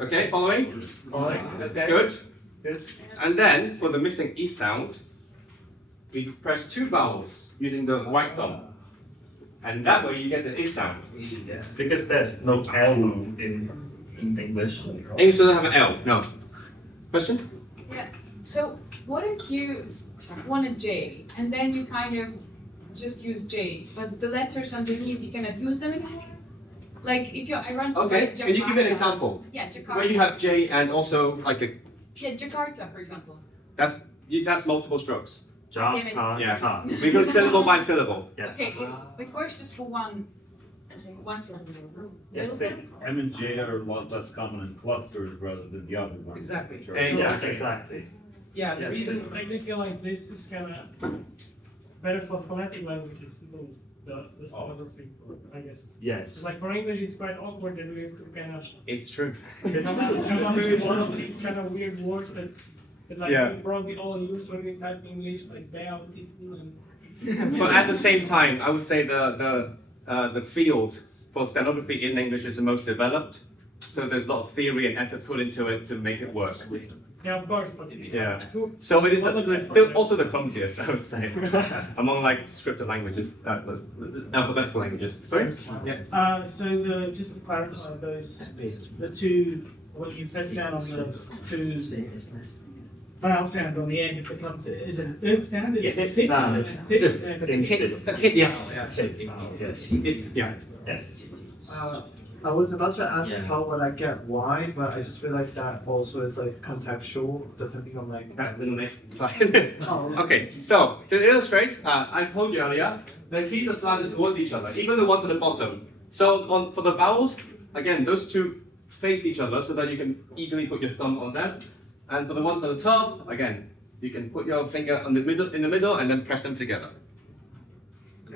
Okay, following? Okay. Good. And then for the missing E sound, we press 2 vowels using the right thumb. And that way you get the E sound. Because there's no L in English. English doesn't have an L, no. Question? Yeah. So what if you want a J and then you kind of just use J, but the letters underneath you cannot use them anymore? Like if I run to Okay, like can you give me an example? Yeah, Jakarta. Where you have J and also like a... Yeah, Jakarta, for example. That's multiple strokes. Damn it. Yes. We go syllable by syllable. Yes. Okay, it works just for one syllable. Yes, M and J are a lot less common in clusters rather than the other ones. Exactly. Exactly. Yeah, the Yes. reason I feel like this is kind of better for phonetic languages. the stenography, I guess. Yes. It's like for English, it's quite awkward that we have to kind of It's true. come up with one of these kind of weird words that like Yeah. we probably all use when we type English, like bear and But at the same time, I would say the field for stenography in English is the most developed. So there's a lot of theory and effort put into it to make it work. yeah, of course, but Yeah. So it is it's still also the clumsiest, I would say, among like scripted languages, alphabetical languages. Sorry? Yeah. So just to clarify, the two, what you press down on the two vowel sounds on the end, it becomes is an sound. Yes. It's Yes. Yeah. Yes. I was about to ask how would I get why, but I just realized that also is like contextual depending on like. That's in the next 5 minutes. Oh, Okay, so to illustrate, I told you earlier, the keys are slanted towards each other, even the ones at the bottom. So for the vowels, again, those two face each other so that you can easily put your thumb on them. And for the ones at the top, again, you can put your finger in the middle and then press them together.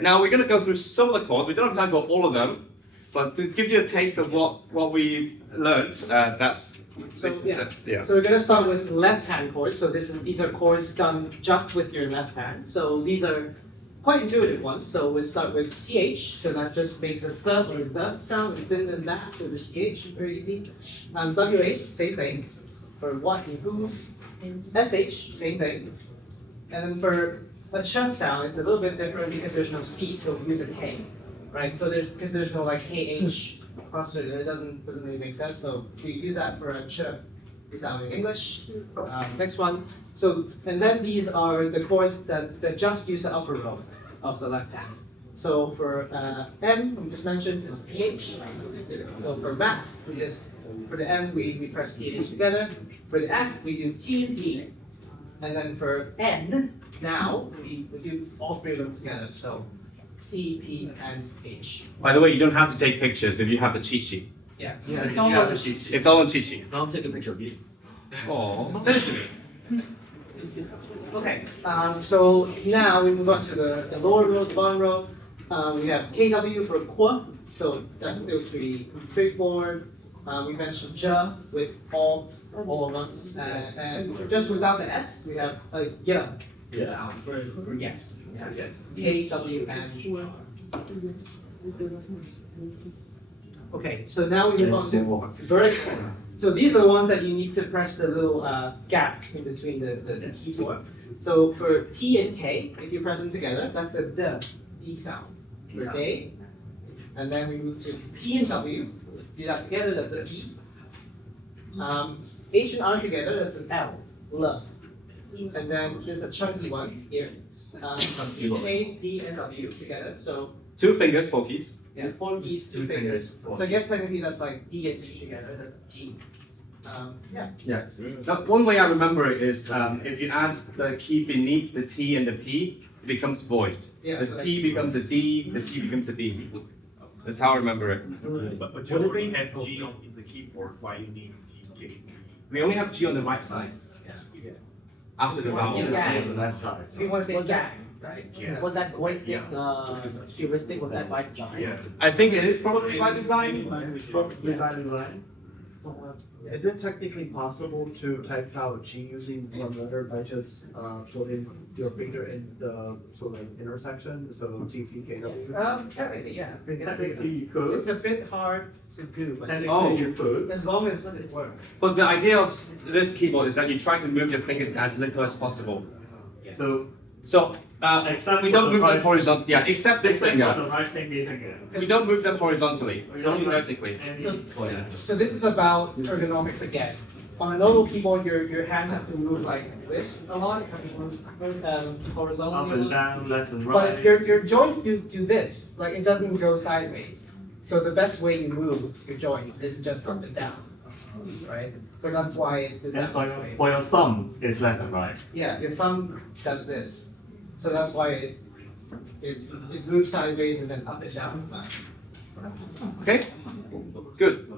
Now we're going to go through some of the chords. We don't have time for all of them, but to give you a taste of what we learned, that's So, yeah. So we're gonna start with left-hand chords. So these are chords done just with your left hand. So these are quite intuitive ones. So we'll start with TH. So that just makes the th or the sound, and then that. So there's TH, very easy. WH, same thing. For what and whose. SH, same thing. And then for a ch sound, it's a little bit different because there's no C, so we use a K, right? So there's no like KH across it, it doesn't really make sense. So we use that for a ch sound in English. Next one. So and then these are the chords that just use the upper row of the left hand. So for M, we just mentioned it's PH. So for mat, for the M we press PH together. For the F we do T and P. And then for N, now we do all three of them together. So T, P, and H. By the way, you don't have to take pictures if you have the cheat sheet. Yeah, it's all on the cheat sheet. It's all on cheat sheet. I'll take a picture of you. Oh, send it to me. Okay, so now we move on to the lower row, the bottom row. We have KW for qua, so that's still pretty straightforward. We mentioned ja with all of them. And just without the S, we have a yeah sound for yes. Yes. K, W, and okay, so now we move on to verbs. So these are the ones that you need to press the little gap in between the keyboard. So for T and K, if you press them together, that's the D sound for day. And then we move to P and W. Do that together, that's a B. H and R together, that's an L. L. And then there's a chunky one here. T, K, D, and W together. So 2 fingers, 4 keys. yeah, 4 keys, 2 fingers. So I guess technically that's like D and T together. That's G. Yeah. Yeah. Now, one way I remember it is if you add the key beneath the T and the P, it becomes voiced. Yeah, The so T becomes a D, the T becomes a D. That's how I remember it. But you already have G on in the keyboard, why you need G? We only have G on the right side. After the vowel. Yeah. On the left side. We want to say Was that- gang, right? Yeah. Was that voice heuristic? Was that by design? Yeah. I think it is probably by design. Probably by design. Is it technically possible to type out G using one letter by just putting your finger in the sort of intersection? So T, P, K, W? Technically, yeah. Technically you could. It's a bit hard to do, but Oh. you could. as long as it works. But the idea of this keyboard is that you try to move your fingers as little as possible. So Except we for don't the move them right- horizontally. Yeah, except this Except finger. for the right finger. We don't move them horizontally, only vertically. So this is about ergonomics again. On a normal keyboard, your hands have to move like this a lot, horizontally. Up and down, left and But right. your joints do this, like it doesn't go sideways. So the best way you move your joints is just up and down, right? So that's why it's the And best way. for your thumb, it's left and right. Yeah, your thumb does this. So that's why it moves sideways and then up and down. Okay, good.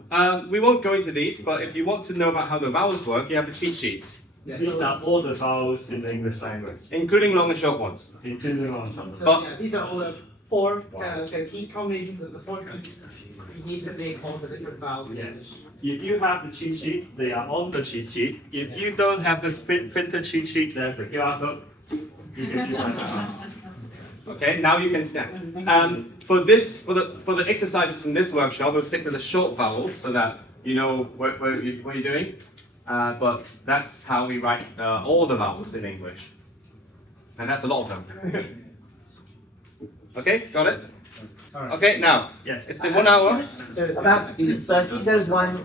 We won't go into these, but if you want to know about how the vowels work, you have the cheat sheet, Yeah, These so, are all the vowels in the English language, including long and short ones. including on some. so yeah, these are all the four key combinations, the four keys you need to make all the different vowels. Yes. If you have the cheat sheet, they are on the cheat sheet. If you don't have the printed cheat sheet, there's a QR code. You can utilize it. Okay, now you can snap. For the exercises in this workshop, we'll stick to the short vowels so that you know what you're doing. But that's how we write all the vowels in English, and that's a lot of them. Okay, got it? Okay, now, yes, it's been 1 hour. So I see there's one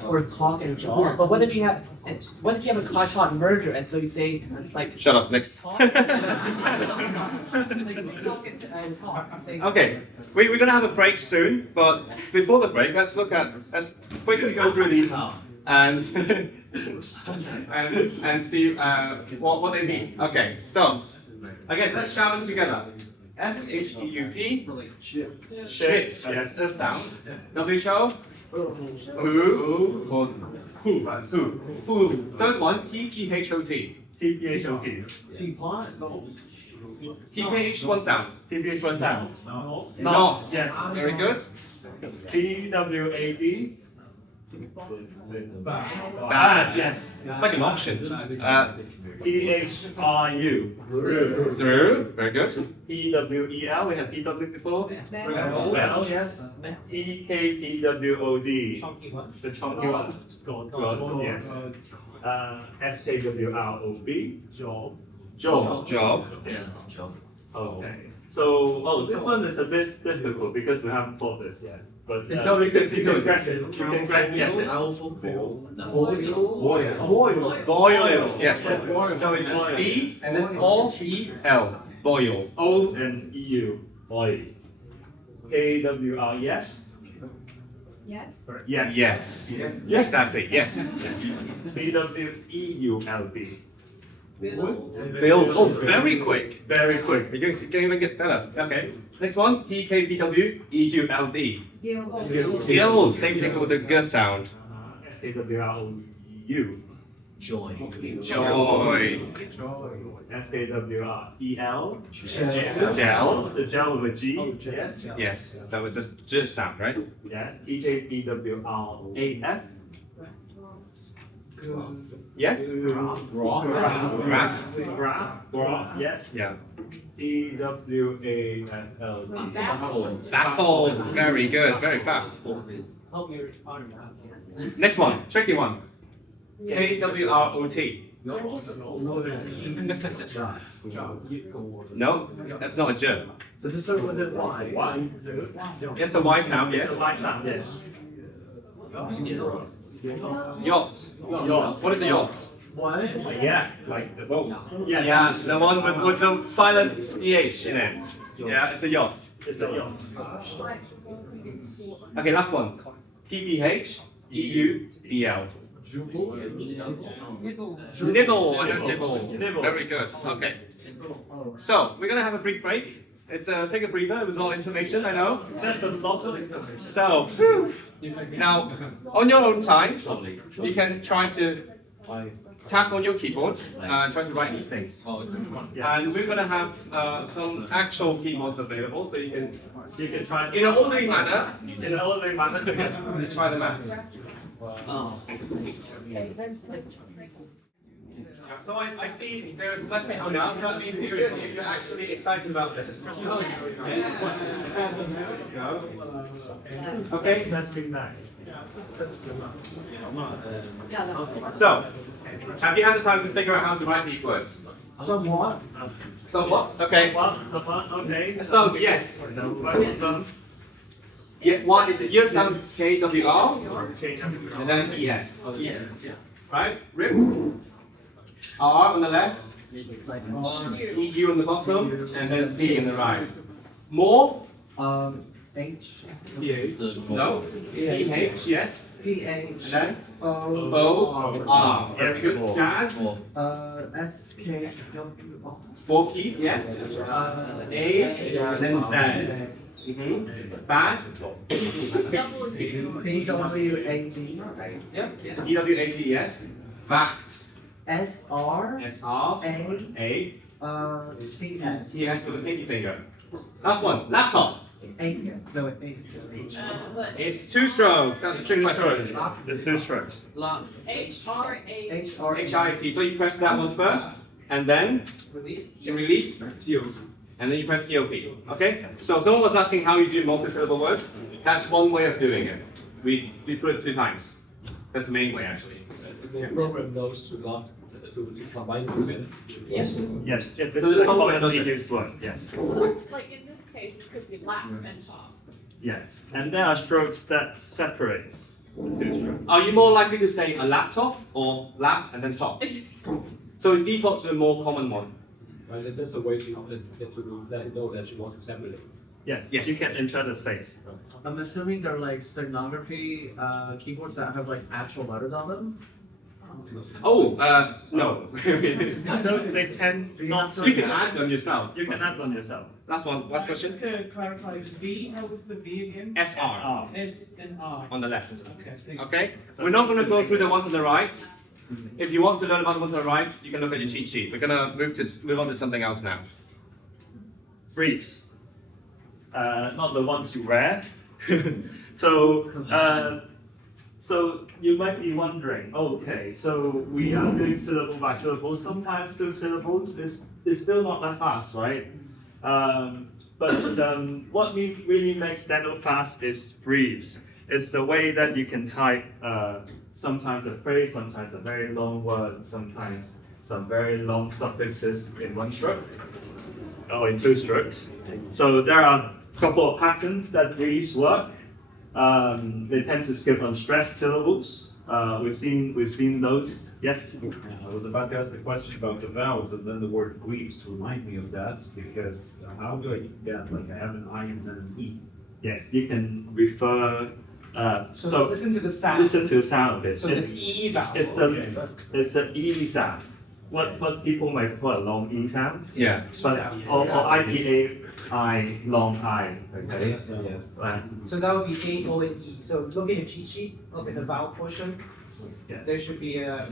for talk and draw, but what if you have a caught merger and so you say like Shut up, next. talk and Okay, we're gonna have a break soon, but before the break, let's quickly go through these and and see what they mean. Okay, so again, let's shout them together. S-H-E-U-P. Shit. Yes, the sound. W show. Who. Who. Third one, T-G-H-O-T. T-P-H-O-T. T-P-H, one sound. T-P-H, one sound. Not. Yes. Very good. T-W-A-D. Bad. Yes. It's like an auction. T-H-R-U. Through. Very good. P-W-E-L. We have P-W before. Well, yes. T-K-P-W-O-D. The chunky one. God. Yes. S-K-W-R-O-B. Job. Yes. Okay. So, this one is a bit difficult because we haven't taught this yet. But you can guess it. You can guess it. Boil. Yes. So it's B and then O-E-L. Boil. O and E-U. Boil. K-W-R, yes. Yes. Yes. Yes. Exactly. Yes. B-W-E-U-L-D. Build. Oh, very quick. Very quick. You can even get better. Okay. Next one. T-K-B-W-E-U-L-D. Guild. Same thing with the G sound. S-K-W-R-O-U. Joy. S-K-W-R-E-L. Gel. The gel with a G. Yes. Yes. That was just J sound, right? Yes. T-K-P-W-R-A-F. Yes. Graph. Yes. Yeah. E-W-A-F-L-D. Baffled. Very good. Very fast. Next one. Tricky one. K-W-R-O-T. No, that's not a J. It's a Y sound, yes. Yacht. What is a yacht? Yeah, like the boat. Yes. Yeah, the one with the silent EH in it. Yeah, it's a yacht. It's a yacht. Okay, last one. T-P-H-E-U-B-L. Nibble. Very good. Okay. So, we're going to have a brief break. It's take a breather. It was a lot of information, I know. That's a lot of information. So, now, on your own time, you can try to tap on your keyboard and try to write these things. And we're going to have some actual keyboards available, so you can try in an orderly manner. Yes, try them out. So I see there's less people now. That means you're actually excited about this. Okay. That's been nice. So, have you had the time to figure out how to write these words? Somewhat. Okay. Okay. So yes. Yeah, what is it? Yours sounds K-W-R and then E-S. Right? Rip. R on the left, E-U on the bottom, and then P on the right. More? H. No. P-H, yes. P-H. And then? O. O-R. Very good. Jazz? S-K-W-R. 4 keys, yes. A, and then Z. Bad? P-W-A-D. Yeah. E-W-A-D, yes. Facts. S-R. S-R. A. A. T-S. T-S with a pinky finger. Last one, laptop. No, H. It's two strokes. That's a trick question. There's two strokes. H-R-A. HIP. So you press that one first, and then you release TOP. And then you press TOP. Okay? So someone was asking how you do multi-syllable words. That's one way of doing it. We put it 2 times. That's the main way, actually. The program knows to combine them again. Yes. Yes, if So it's there's a someone that does commonly it. used word, yes. Like in this case, it could be lap and top. Yes, and there are strokes that separates the 2 strokes. Are you more likely to say a laptop or lap and then top? So it defaults to the more common one. Right, and there's a way to let it know that you want to separate it. Yes, Yes. you can insert a space. I'm assuming they're like stenography keyboards that have like actual letters on them. Oh, no. They tend not to. You can add them yourself. You can add them yourself. Last one, last question. Just to clarify, V, how was the V again? SR S and R. on the left. Okay, thanks. Okay? We're not going to go through the one to the right. If you want to learn about the one to the right, you can look at your cheat sheet. We're going to move on to something else now. Briefs. Not the ones you read. So you might be wondering, okay, so we are doing syllable by syllable. Sometimes 2 syllables is still not that fast, right? But what really makes steno fast is briefs. It's the way that you can type sometimes a phrase, sometimes a very long word, sometimes some very long suffixes in 1 stroke, or in 2 strokes. So there are a couple of patterns that briefs work. They tend to skip on stressed syllables. We've seen those. Yes. I was about to ask the question about the vowels, and then the word briefs remind me of that, because how do I get that? Like I have an I and then an E. Yes, you can refer. So listen to the sound. Listen to the sound of it. So it's this E vowel. It's an E sound. What people might call a long E sound. Yeah. But or IPA I long I. Okay. So that would be A, O, and E. So look at your cheat sheet, look at the vowel portion. Yes. There should be a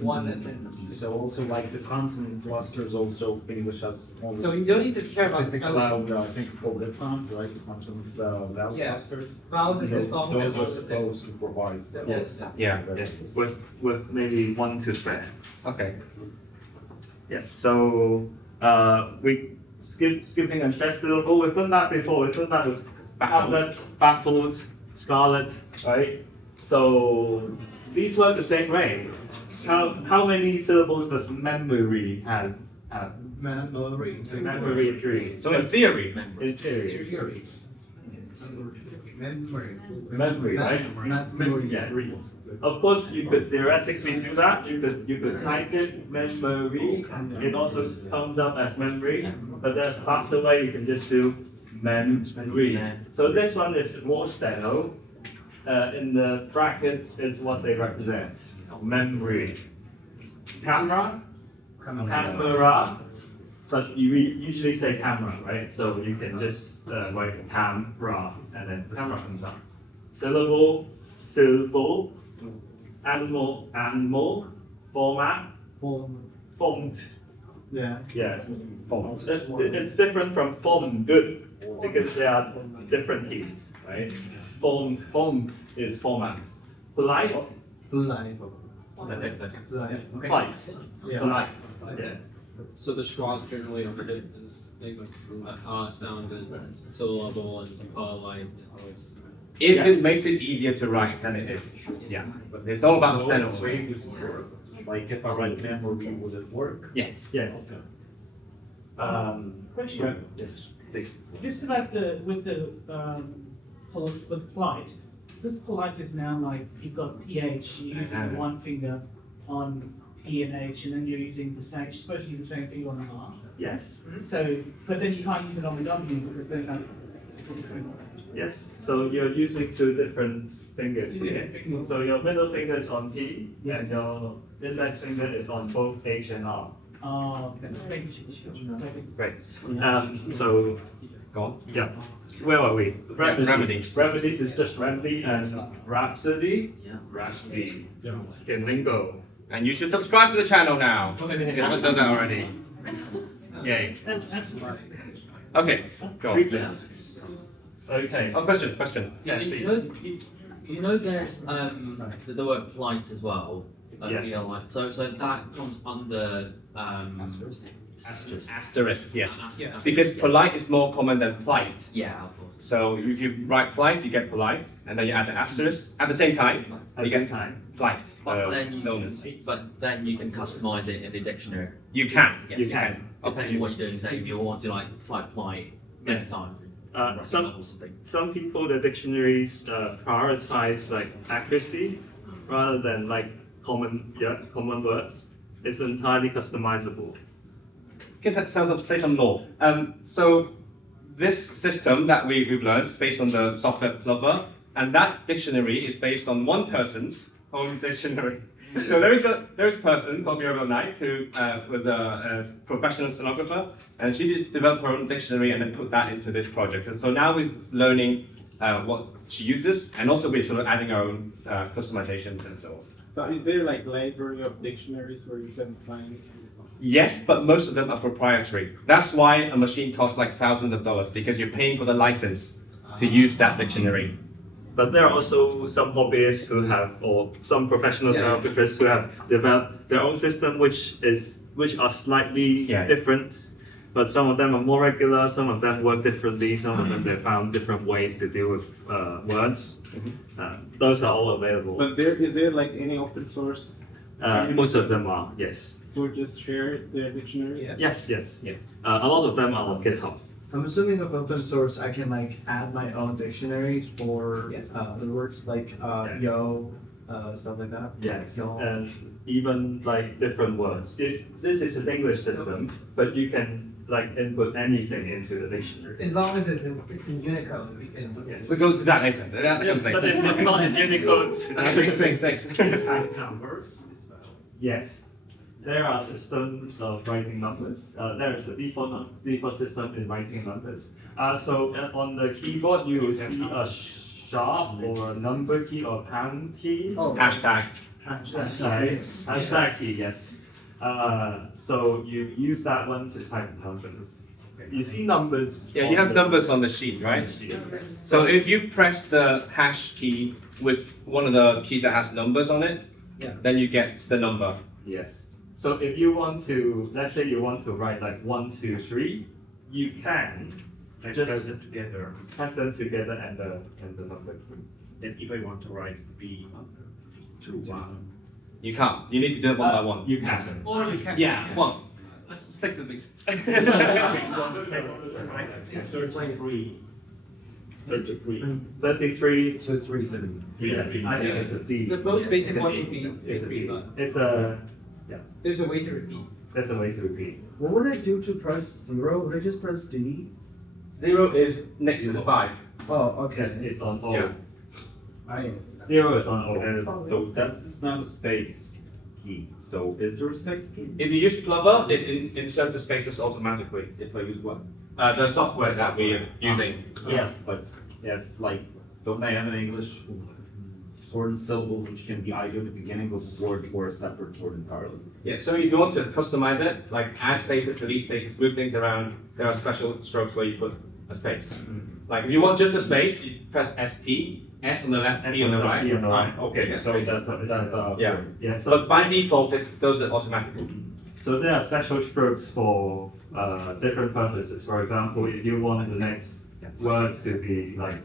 one that's in. So also like the consonant clusters also English has only So you don't need to care about specific spelling. vowel, I think it's called diphthongs, right? The consonant vowel Yeah. clusters. Vowels is So diphthong, those are vowels is supposed to provide. Yes. Yeah. Yes. With maybe 1 to spare. Okay. Yes. So we skipping and stressed syllable. We've done that before. We've done that with outlet, baffled, scarlet, right? So these work the same way. How many syllables does memory have? Memory. Memory 3. So in theory, In theory. Memory. Right? Memory. Yeah. Of course, you could theoretically do that. You could type it memory. It also comes up as memory, but there's a faster way. You can just do memory. So this one is more steno. In the brackets, it's what they represent. Memory. Camera. But you usually say camera, right? So you can just write camera and then camera comes up. Syllable, syllable, animal, format, font. Yeah. Yeah, font. It's different from font because they are different keys, right? Font is format. Polite. Polite. Polite. Yeah. Polite. Yeah. So the schwas generally overhit is like sound is syllable and line is always. if it makes it easier to write, then it is. Yeah. But it's all about the steno. Way this work. Like if I write memory, would it work? Yes. Yes. Question. Yes, please. Just about with polite. This polite is now like you've got PH, you're using one finger on P and H, and then you're using the same. You're supposed to use the same finger on the R. Yes. So, but then you can't use it on the W because then it's a different. Yes. So you're using 2 different fingers Two here. different fingers. So your middle finger is on P, and your index finger is on both H and R. Great. Great. So, go on. Yeah. Where are we? Remedy. Remedies is just remedy and rhapsody. Yeah. Rhapsody. In lingo. And you should subscribe to the channel now. If you haven't done that already. Yay. Okay, go on. Okay. Oh, question. Yeah, please. You know there's the word polite as well. Yes. So that comes under Asterisk, yes. Yeah. Because polite is more common than polite. Yeah, of course. So if you write polite, you get polite, and then you add the asterisk at the same time. You get polite. But then you can customize it in the dictionary. You can. Yes. You can. Depending on what you're doing, say if you want to like type polite many times. Some people, the dictionaries prioritize like accuracy rather than like common words. It's entirely customizable. Okay, that sounds say some more. So this system that we've learned is based on the software Clover, and that dictionary is based on one person's own dictionary. So there is a person called Mirabelle Knight who was a professional stenographer, and she just developed her own dictionary and then put that into this project. And so now we're learning what she uses, and also we're sort of adding our own customizations and so on. So is there like library of dictionaries where you can find? Yes, but most of them are proprietary. That's why a machine costs like thousands of dollars, because you're paying for the license to use that dictionary. But there are also some hobbyists who have, or some professional stenographers who have developed their own system, which are slightly different. But some of them are more regular. Some of them work differently. Some of them they found different ways to deal with words. Those are all available. But is there like any open source? Most of them are, yes. Who just share their dictionary? Yes. A lot of them are on GitHub. I'm assuming of open source, I can like add my own dictionaries for the words like yo, stuff like that. Yes, Yo. and even like different words. This is an English system, but you can like input anything into the dictionary. As long as it's in Unicode, we can. Yes. We'll go to that later. That comes later. But it's not in Unicode. Thanks. Yes. There are systems of writing numbers. There is a default system in writing numbers. So on the keyboard, you will see a sharp or a number key or pound key. Oh. Hashtag. Hashtag key, yes. So you use that one to type numbers. You see numbers. Yeah, you have numbers on the sheet, right? So if you press the hash key with one of the keys that has numbers on it, then you get the number. Yes. So if you want to, let's say you want to write like 1, 2, 3, you can just press them together. Press them together and the number key. Then if I want to write B 2, 1. You can't. You need to do it one by one. You can. Or you can. Yeah, one. Let's stick with these. So it's like 3. 33. 33. So it's 3, 7. Yes, I think it's a D. The most basic one should be It's a B. It's There's a way to repeat. There's a way to repeat. What would I do to press 0? Would I just press D? 0 is next to the 5. Oh, okay. Yes, it's on O. Yeah. 0 is on O. So that's not a space key. So is there a space key? If you use Clover, it inserts the spaces automatically. If I use what? The software that we're using. Yes, but if like, don't they have in English certain syllables which can be either the beginning of a word or a separate word entirely? Yeah, so if you want to customize it, like add spaces, delete spaces, move things around, there are special strokes where you put a space. Like if you want just a space, you press SP, S on the left, P on the right. P on the right. Okay, Yeah, so that's yeah. So by default, it does it automatically. So there are special strokes for different purposes. For example, if you want the next word to be like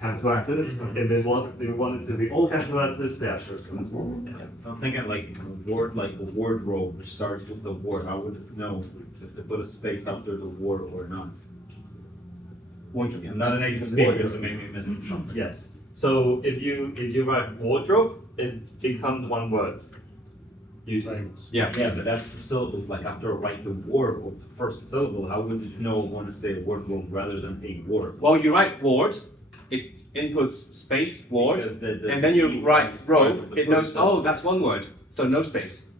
capital letters, if you want it to be all capital letters, there are strokes. I'm thinking like a wardrobe which starts with the word. I wouldn't know if to put a space after the word or not. I'm not a native speaker, so maybe missing something. Yes. So if you write wardrobe, it becomes one word. Usually. Yeah, but that's the syllables. Like after I write the word or the first syllable, how would you know when to say wardrobe rather than a word? Well, you write ward, it inputs space ward, and then you write robe, it knows, oh, that's one word, so no space.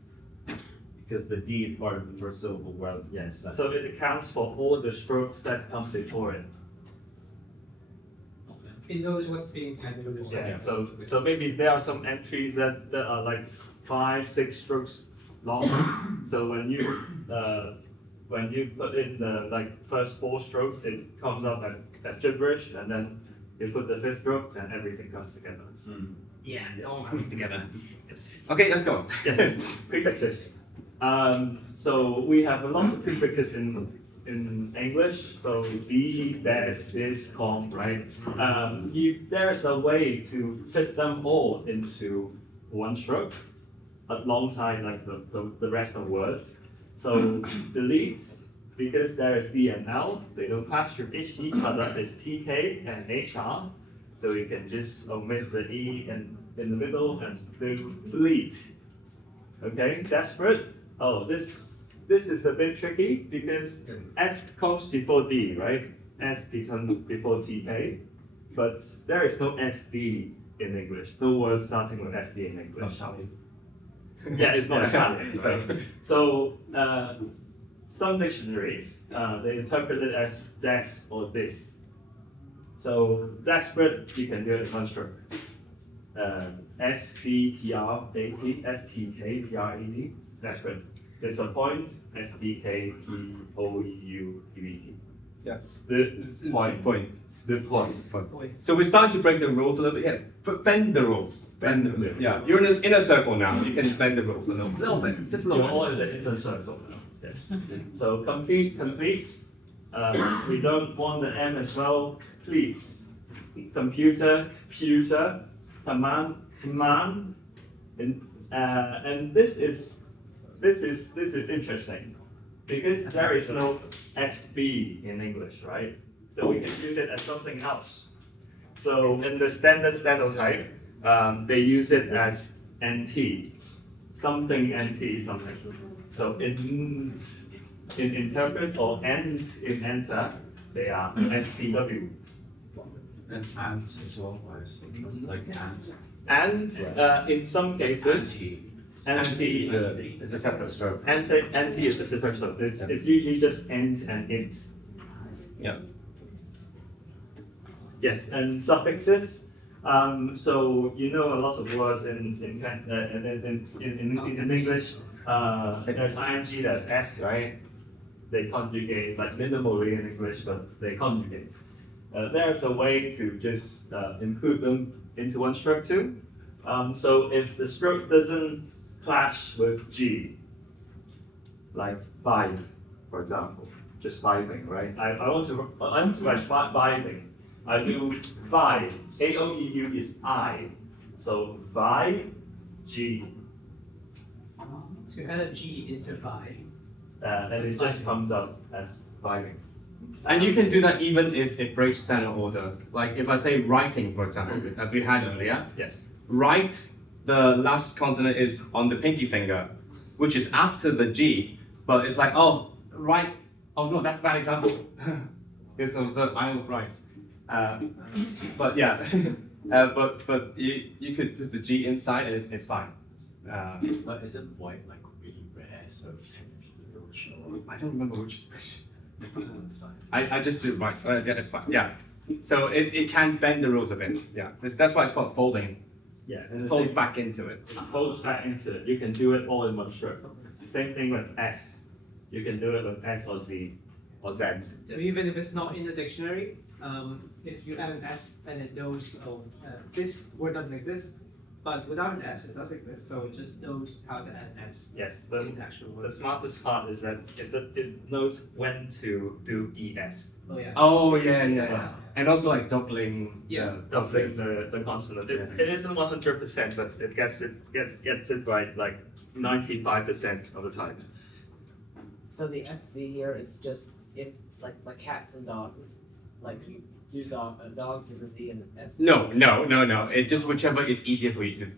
Because the D is part of the first syllable, well, yes. So it accounts for all the strokes that comes before it. It knows what's being typed. Yeah. So maybe there are some entries that are like 5, 6 strokes long. So when you when you put in the first 4 strokes, it comes up as gibberish, and then you put the 5th stroke, and everything comes together. Yeah, they all come together. Yes. Okay, let's go. Yes, prefixes. So we have a lot of prefixes in English. So be, there's, this, com, right? There's a way to fit them all into one stroke alongside the rest of words. So delete, because there is D and L, they don't pass through each other, it's TK and HR. So you can just omit the E in the middle and do delete. Okay, desperate. Oh, this is a bit tricky because S comes before D, right? S becomes before TK, but there is no SD in English. No word starting with SD in English. Yeah, it's not Italian. So some dictionaries they interpret it as des or this. So desperate, you can do it in one stroke. S-T-P-R-A-T, S-T-K-P-R-A-T, desperate. Disappoint, S-T-K-P-O-U-P-E-T. Yes. The point. The point. So we're starting to break the rules a little bit. Yeah, but bend the rules. Bend the rules. Yeah, you're in an inner circle now. You can bend the rules a little bit, just a little You're all in the inner circle now. Yes. So complete. We don't want the M as well. Complete. Computer, command, and this is interesting because there is no SB in English, right? So we can use it as something else. So in the standard stenotype, they use it as NT, something NT, something. So in interpret or end in enter, they are SPW. And as well, like And in some cases, anti is a separate stroke. Anti is a separate stroke. It's usually just ent and int. Yeah. Yes, and suffixes. So you know a lot of words in English. There's ing, there's s, right? They conjugate like minimally in English, but they conjugate. There's a way to just include them into one stroke too. So if the stroke doesn't clash with G, like vibe, for example, just vibing, right? I want to write vibing. I do vibe. AOEU is I. So vibe, G. So you add a G into vibe. And it just comes up as vibing. And you can do that even if it breaks standard order. Like if I say writing, for example, as we had earlier. Yes. Write, the last consonant is on the pinky finger, which is after the G, but it's like, oh, right. Oh no, that's a bad example. It's the Isle of Right. But yeah, but you could put the G inside and it's fine. But isn't white like really rare? So I don't remember which expression. I just do right. Yeah, it's fine. Yeah. So it can bend the rules a bit. Yeah. That's why it's called folding. Yeah. It folds back into it. It folds back into it. You can do it all in one stroke. Same thing with S. You can do it with S or Z or Z. So even if it's not in the dictionary, if you add an S and it knows, oh, this word doesn't exist, but without an S, it does exist, so it just knows how to add an S. Yes, in the actual word. the smartest part is that it knows when to do ES. Oh yeah. Oh yeah. And also like doubling. Yeah. Doubling the consonant. It isn't 100%, but it gets it right like 95% of the time. So the SZ here is just if like cats and dogs, like you do dogs with a Z and an S. No. It just whichever is easier for you to.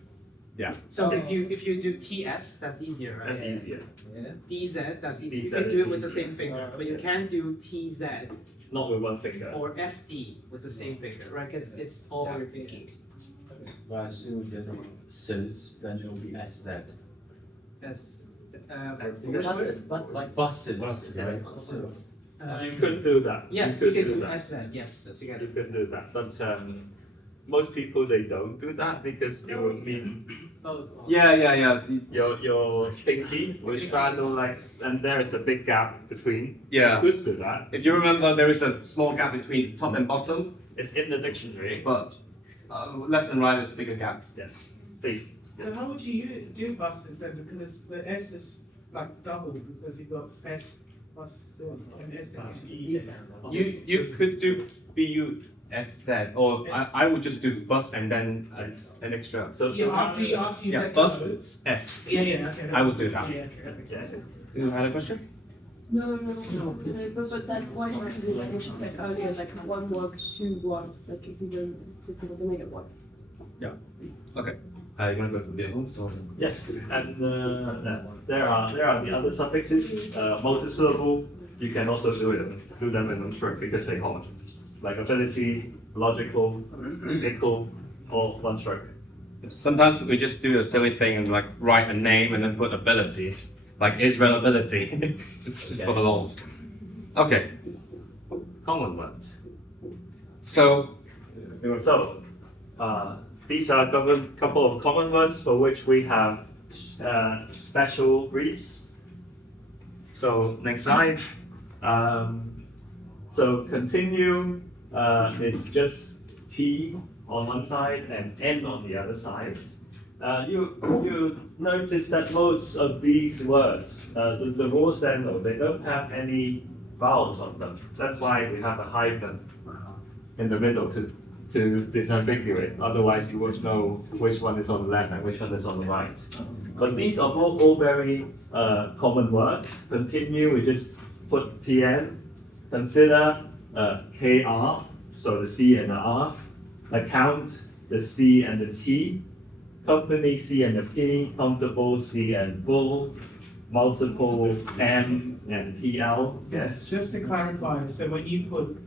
Yeah. So if you do TS, that's easier, right? That's easier. Yeah. DZ, that's easier. You DZ can do is it with the easier. same finger, but you can't do TZ Not with one finger. or SD with the same finger, right? Because it's all your pinky. But I assume if there's SIS, then it'll be SZ. Busted. Right? You could do that. Yes, you you could can do that. SZ, yes, together. You could do that, but most people they don't do that because it would mean Yeah. your pinky will straddle like, and there is a big gap between. Yeah. You could do that. If you remember, there is a small gap between top and bottom. It's in the dictionary. But left and right is a bigger gap. Yes, please. So how would you do bus instead? Because the S is like double because you've got S plus and S and E. You could do BUSZ, or I would just do bus and then an extra. So After you let bus go. S. Yeah, okay. I would do that. Yeah, okay, that makes sense. You had a question? No. But that's why I said earlier, like one word, two words, like if you don't, it's going to make it work. Yeah. Okay. You want to go to the other ones? Or? Yes, and there are the other suffixes. Multisyllable, you can also do them in one stroke because they common, like ability, logical, equal, all one stroke. Sometimes we just do a silly thing and like write a name and then put ability, like Israel ability, just for the lols. Okay. Common words. So these are a couple of common words for which we have special briefs. So next slide. So continue. It's just T on one side and N on the other side. You notice that most of these words, the raw steno, they don't have any vowels on them. That's why we have a hyphen in the middle to disambiguate. Otherwise, you won't know which one is on the left and which one is on the right. But these are all very common words. Continue, we just put TN. Consider KR, so the C and the R. Account, the C and the T. Company, C and the P. Comfortable, C and bull. Multiple, M and PL. Yes. Just to clarify, so when you put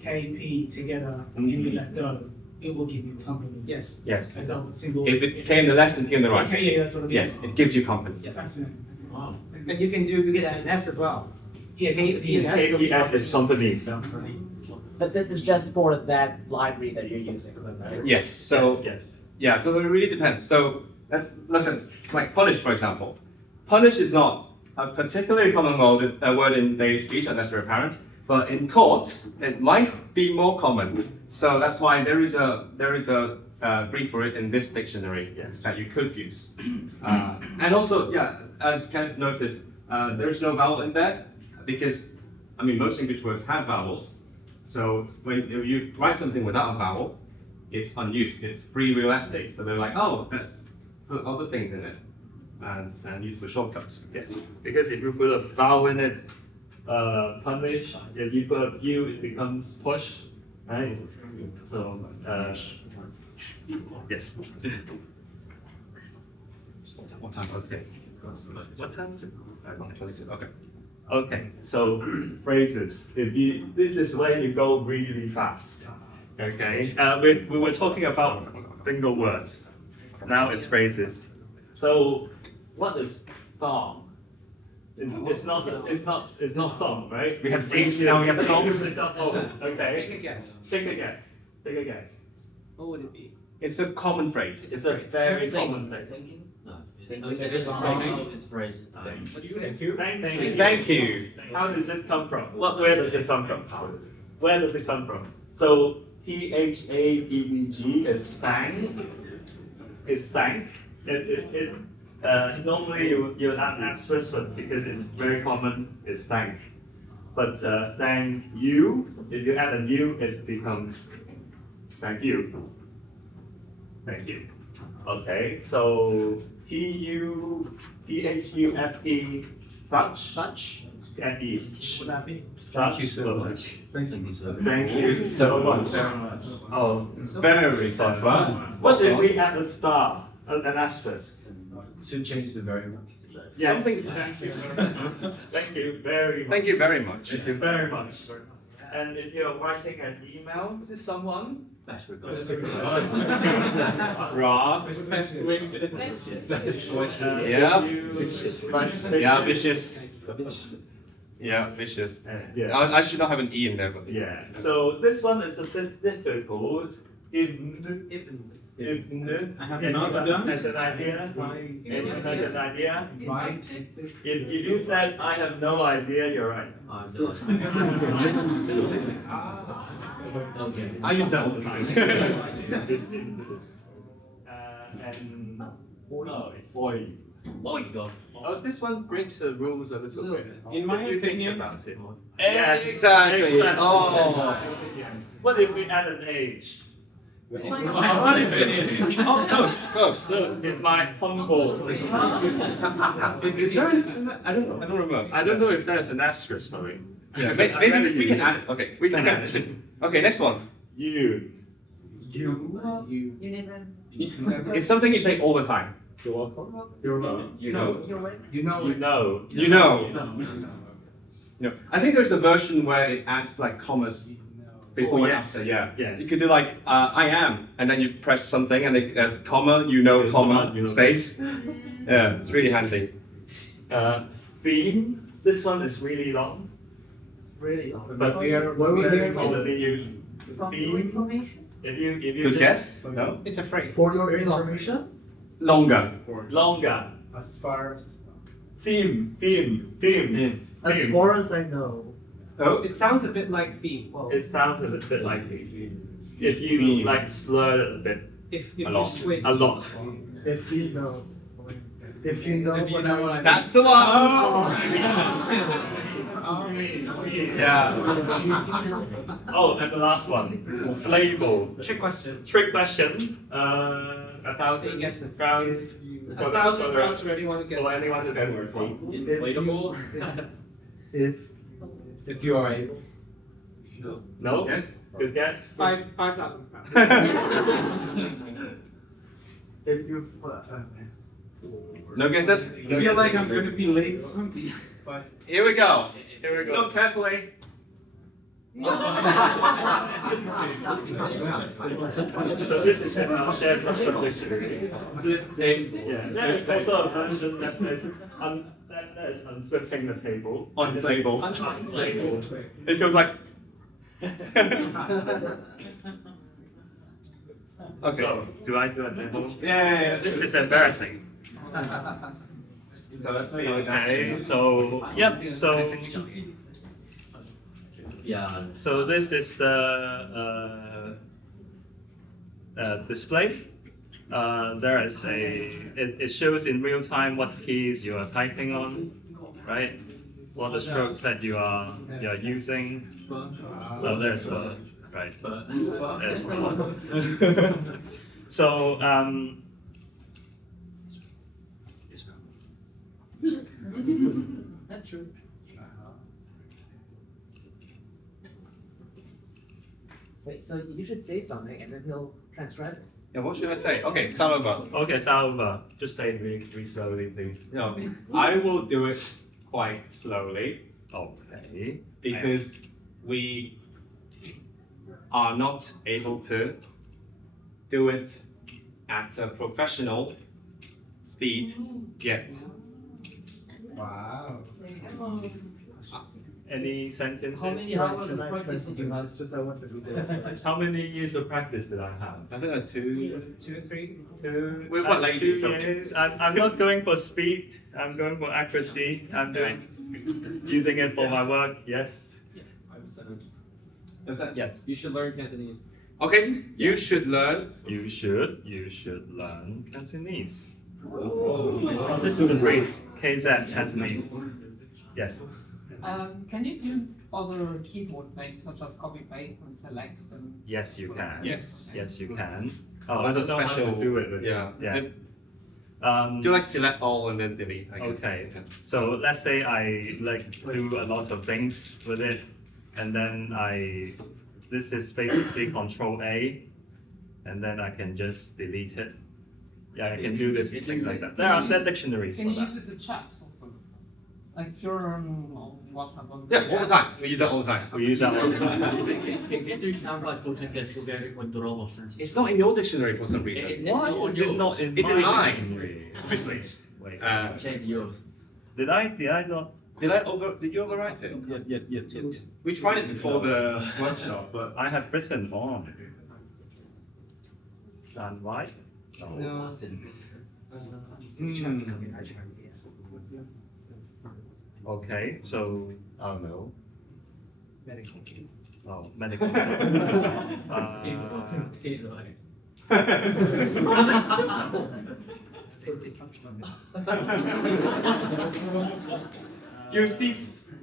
KP together and you let go, it will give you company. Yes. Yes. As a single. If it's K on the left and P on the right. Okay, yeah, that's what I mean. Yes, it gives you company. Yeah, fascinating. Wow. And you can get an S as well. Yeah, KPS is companies. But this is just for that library that you're using, right? Yes. So yes. Yeah. So it really depends. So let's look at like punish, for example. Punish is not a particularly common word in daily speech unless you're a parent. But in court, it might be more common. So that's why there is a brief for it in this dictionary that you could use. And also, as Kenneth noted, there is no vowel in there because, I mean, most English words have vowels. So when you write something without a vowel, it's unused. It's free real estate. So they're like, oh, let's put other things in it and use for shortcuts. Yes, because if you put a vowel in it, punish, if you put a U, it becomes push, right? So, yes. What time? Okay. What time is it? 22. Okay. Okay, so phrases. This is where you go really fast. Okay, we were talking about single words. Now it's phrases. So, what is thumb? It's not thumb, right? We have things now. We have thumbs. It's not thumb. Okay. Take a guess. Take a guess. What would it be? It's a common phrase. It's a very common phrase. It's phrase. Thank you. Thank you. How does it come from? Where does it come from? Where does it come from? So THAPVG is thank. Is thank. Normally you would add asterisk, but because it's very common, it's thank. But thank you, if you add a U, it becomes thank you. Thank you. Okay, so THUFE, touch. FE. What would that be? Thank you so much. Thank you, sir. Thank you so much. Oh, Very fun. what did we at the start? An asterisk. Soon changes to very much. Yes. Something- Thank you. Thank you very much. Thank you very much. Thank you very much. And if you're writing an email to someone, Best regards. Rocks. yeah, Yeah, vicious. Yeah, vicious. Yeah. I should not have an E in there, but Yeah. So this one is a bit difficult if I have not done. as an idea, if as an idea, if you said I have no idea, you're right. Okay. I use that sometimes. And no, it's boy. Oh, this one breaks the rules a little bit. In my If you think opinion, about it. Exactly. Oh. What if we add an age? Oh, close. So in my humble. Is there anything that, I don't know. I don't remember. I don't know if there's an asterisk for it. Yeah, maybe we can add it. Okay. We can add it. Okay, next one. You. You never. It's something you say all the time. You're welcome. You know. You know. You know. You know. You know. I think there's a version where it adds like commas before and after. Yeah. Yes. You could do like I am, and then you press something, and there's comma. You know, comma, space. Yeah, it's really handy. Theme. This one is really long. Really long. But we are commonly used. For your information. If you Good just, guess? No. It's a phrase. For your information, Longer. Longer. as far as Theme. as far as I know, Oh. It sounds a bit like theme. Well, It sounds a little bit like theme. If you like slur it a bit. if A you lot. switch. A lot. if you know what I That's the one. Yeah. Oh, and the last one. Flavor. Trick question. Trick question. 1,000 guesses. crowns. £1,000 for anyone who gets For anyone who gets it. Inflatable. if you are able. No? Yes. Good guess? £5,000. If you No guesses? I feel like I'm going to be late for something. Here we go. Here we go. Look carefully. So this is in our shared restaurant dictionary. Same. Yeah, there is also a version that says that is unflipping the table. Unplayable. Unplayable. It goes like. Okay. So, do I do a demo? Yeah. This is embarrassing. So let's see. Okay, so, yep, so. Yeah. So this is the display. There is it shows in real time what keys you are typing on, right? What the strokes that you are using. Oh, there's one, right? There's one. So That's true. Wait, so you should say something and then he'll transcribe it. Yeah, what should I say? Okay, start over. Okay, start over. Just say it really slowly, please. No, I will do it quite slowly. Okay. Because we are not able to do it at a professional speed yet. Wow. Any sentences? How many hours of practice did you have? It's just I want to do that. How many years of practice did I have? I think like two or three. With what lady? 2 years. I'm not going for speed. I'm going for accuracy. I'm using it for my work. Yes. What's that? Yes. You should learn Cantonese. Okay, you should learn. You should learn Cantonese. Oh, this is a brief. KZ Cantonese. Yes. Can you do other keyboard things such as copy paste and select and Yes, you can. Yes. Yes, you can. Oh, That's a I don't know how special. to do it. With Yeah. Yeah. Do like select all and then delete. I guess. Okay. So let's say I like do a lot of things with it, and then this is basically Control A, and then I can just delete it. Yeah, I can do this things like that. There are dictionaries can for you that. use it to chat also? Like if you're on WhatsApp or Yeah, all the time. We use that all the time. We use that all the time. It sounds like we can get together with the robot. It's not in your dictionary for some reason. Why is it not in It's in my mine. dictionary? Obviously. Wait. Change yours. Did I not? Did you overwrite it? Yeah. We tried it before the workshop, but I have written on. and Y? No. Okay, so I don't know. Medical kit. Oh, medical. You see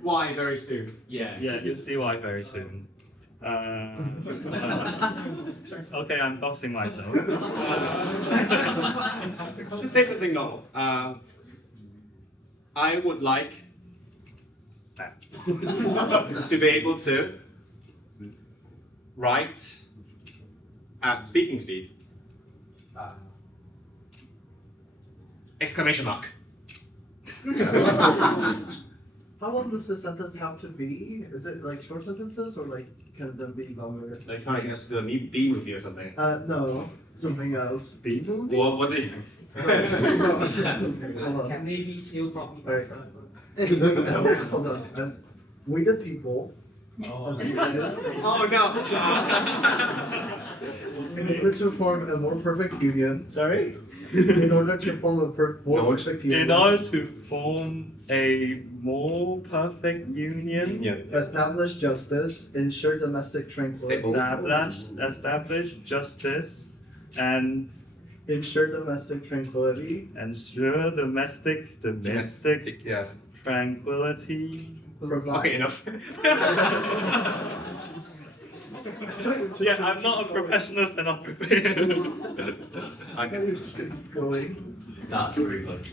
why very soon. Yeah, you'll see why very soon. Okay, I'm boxing myself. Just say something normal. I would like to be able to write at speaking speed. Exclamation mark. How long does the sentence have to be? Is it like short sentences or like can it be longer? Like trying to get us to do a B movie or something. No, something else. B movie? What do you think? Can they be still properly? Hold on. We the people. Of the United States. Oh no! In order to form a more perfect union. Sorry? In order to form a more perfect union. In order to form a more perfect union, Establish justice, ensure domestic tranquility. establish justice, and ensure domestic tranquility. Ensure domestic tranquility. Okay, enough. Yeah, I'm not a professional stenographer. Going. Not very good.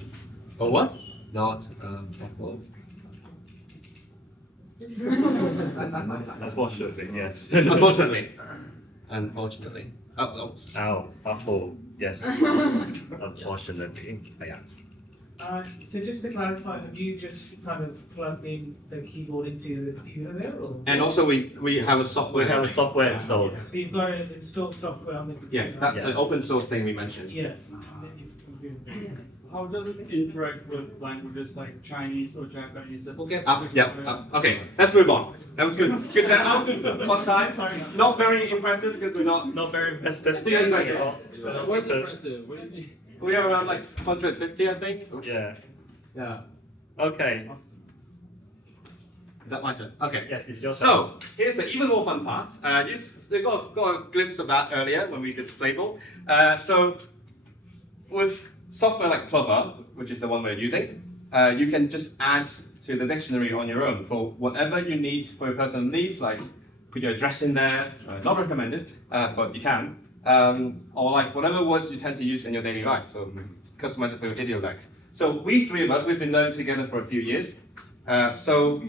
Oh, what? Not, well. Unfortunately, yes. Unfortunately. Oh, awful. Yes. Unfortunately, yeah. So just to clarify, have you just kind of plugged in the keyboard into the computer there, or? And also we have a software. We have a software installed. So you've got an installed software on the computer. Yes, that's an open source thing we mentioned. Yes. And then you've configured it. How does it interact with languages like Chinese or Japanese? We'll get Okay, let's move on. That was good. Good demo. On time. Sorry. Not very impressive because we're not very impressive. We are around like 150, I think. Yeah. Yeah. Okay. Is that my turn? Okay. Yes, it's your turn. So here's the even more fun part. You got a glimpse of that earlier when we did the playbook. So with software like Plover, which is the one we're using, you can just add to the dictionary on your own for whatever you need for your personal needs, like put your address in there. Not recommended, but you can. Or like whatever words you tend to use in your daily life. So customize it for your dialect. So we three of us, we've been learning together for a few years. So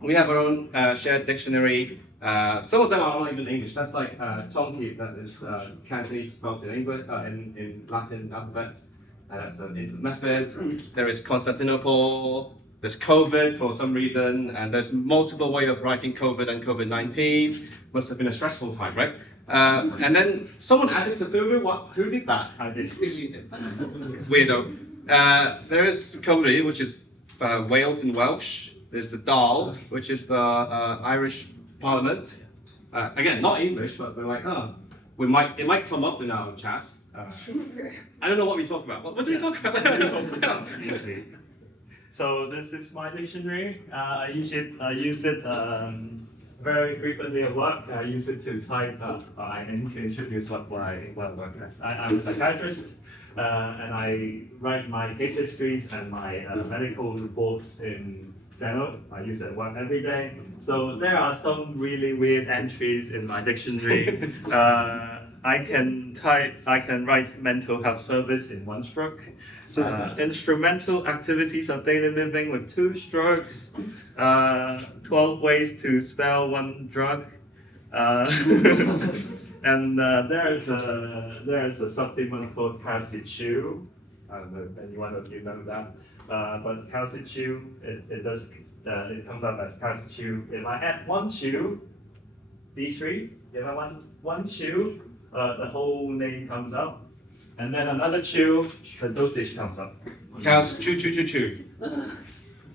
we have our own shared dictionary. Some of them are not even English. That's like Tonki, that is Cantonese spelled in English, in Latin alphabets. That's an input method. There is Constantinople. There's COVID for some reason, and there's multiple ways of writing COVID and COVID-19. Must have been a stressful time, right? And then someone added Cthulhu. Who did that? I did. You did. Weirdo. There is Cymru, which is Wales in Welsh. There's the Dáil, which is the Irish Parliament. Again, not English, but we're like, it might come up in our chats. I don't know what we talk about. What do we talk about? Usually. So this is my dictionary. I use it very frequently at work. I use it to type. I need to introduce what I work as. I'm a psychiatrist, and I write my case histories and my medical reports in steno. I use it at work every day. So there are some really weird entries in my dictionary. I can write mental health service in 1 stroke. Instrumental activities of daily living with 2 strokes. 12 ways to spell 1 drug. And there is a supplement called Kazuhiro. I don't know if anyone of you know that. But Kazuhiro, it comes up as Kazuhiro. If I add 1 chew, B3. If I want 1 chew, the whole name comes up. And then another chew, the dosage comes up. Cows chew chew chew chew.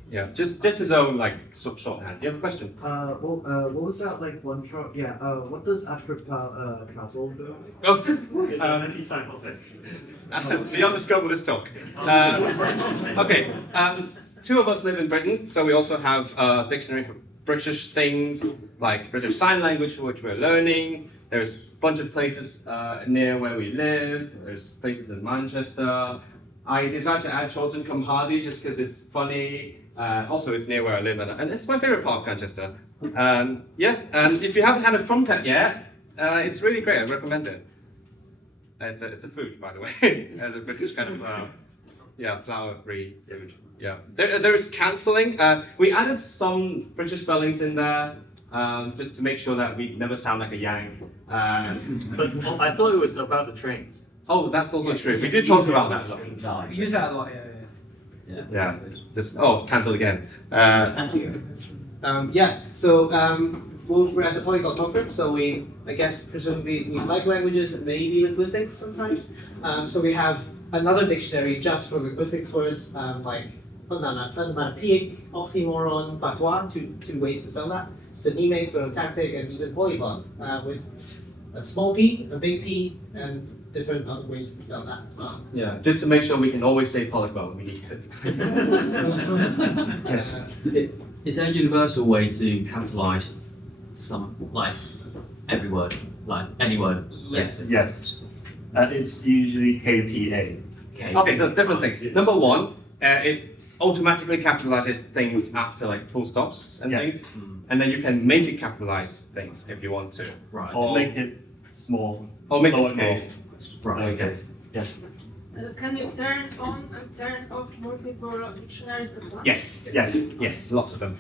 Yeah, just his own like shorthand. You have a question? What was that like one short? Yeah. What does apropos do? Oh, beyond the scope of this talk. Okay, two of us live in Britain, so we also have a dictionary for British things, like British Sign Language, which we're learning. There's a bunch of places near where we live. There's places in Manchester. I decided to add Chorlton cum Hardy just because it's funny. Also, it's near where I live, and it's my favorite part of Manchester. If you haven't had a crumpet yet, it's really great. I recommend it. It's a food, by the way. The British kind of flour-free food. Yeah, there's cancelling. We added some British spellings in there just to make sure that we never sound like a yang. But I thought it was about the trains. Oh, that's also true. We did talk about that. We use that a lot. Yeah. Just cancel again. We're at the Polyglot conference, so I guess presumably we like languages and maybe linguistics sometimes. So we have another dictionary just for linguistics words like onomatopoeic, oxymoron, patois, two ways to spell that. The Nime for tactic, and even polyglot with a small p, a big P, and different other ways to spell that as well. Yeah, just to make sure we can always say polyglot when we need to. Yes. Is there a universal way to capitalize some, like, every word, like any word? Yes. It's usually KPA. Okay, there's different things. Number one, it automatically capitalizes things after like full stops and things. And then you can make it capitalize things if you want to. Right. Or make it small. Or make it lowercase. small. Right. Okay. Yes. Can you turn on and turn off multiple dictionaries at once? Yes, lots of them.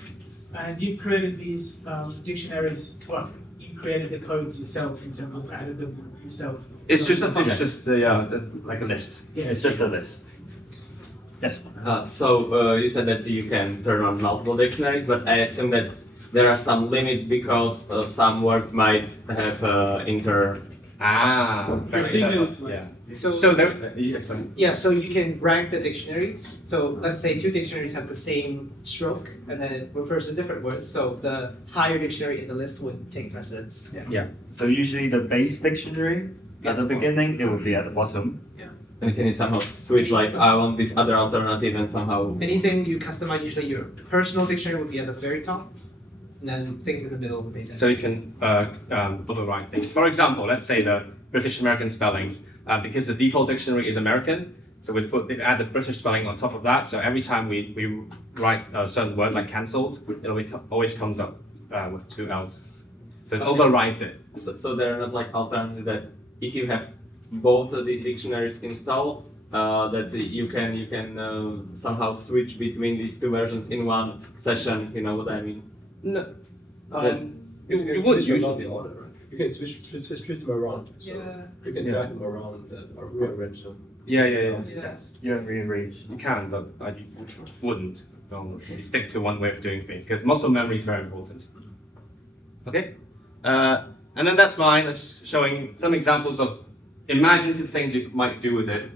And you've created these dictionaries, well, you've created the codes yourself in terms of added them yourself. It's just the like a list. Yeah. It's just a list. Yes. You said that you can turn on multiple dictionaries, but I assume that there are some limits because some words might have So you can rank the dictionaries. So let's say two dictionaries have the same stroke, and then it refers to different words. So the higher dictionary in the list would take precedence. So usually the base dictionary at the beginning, it would be at the bottom. And can you somehow switch, like, I want this other alternative and somehow... Anything you customize, usually your personal dictionary would be at the very top, and then things in the middle would be there. So you can override things. For example, let's say the British American spellings, because the default dictionary is American, so we add the British spelling on top of that. So every time we write a certain word like cancelled, it always comes up with two L's. So it overrides it. So there are not like alternatives that if you have both of the dictionaries installed, that you can somehow switch between these two versions in one session. You know what I mean? No. You would usually the order, right? You can switch them around. So Yeah. you can drag them around or rearrange them. Yeah. Yes. You rearrange. You can, but I wouldn't. No, you stick to one way of doing things because muscle memory is very important. Okay. And then that's mine. I'm just showing some examples of imaginative things you might do with it.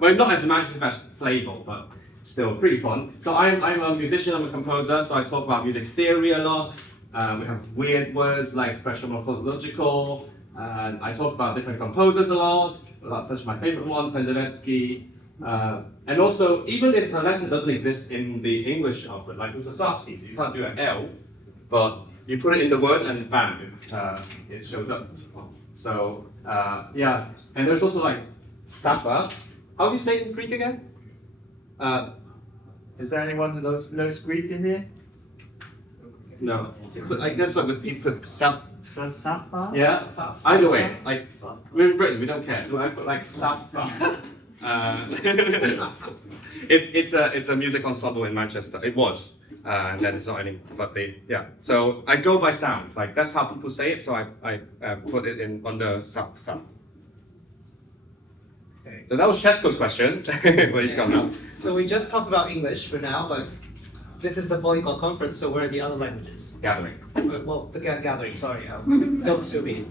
Well, not as imaginative as Fable, but still pretty fun. So I'm a musician, I'm a composer, so I talk about music theory a lot. We have weird words like expression morphological, and I talk about different composers a lot. That's such my favorite one, Penderecki. And also, even if a letter doesn't exist in the English alphabet, like Usasovsky, you can't do an L, but you put it in the word and bam, it shows up. So, and there's also like Safa. How do you say it in Greek again? Is there anyone who knows Greek in here? No. I guess like with people Safa. Safa? Yeah. Either way, like we're in Britain, we don't care. So I put like Safa. It's a music ensemble in Manchester. It was. And then it's not anymore, but so I go by sound, like that's how people say it, so I put it in under Safa. Okay. So that was Chesko's question. Where you gone now? So we just talked about English for now, but this is the Polyglot conference, so where are the other languages? Gathering. Well, the gathering, sorry. Don't sue me.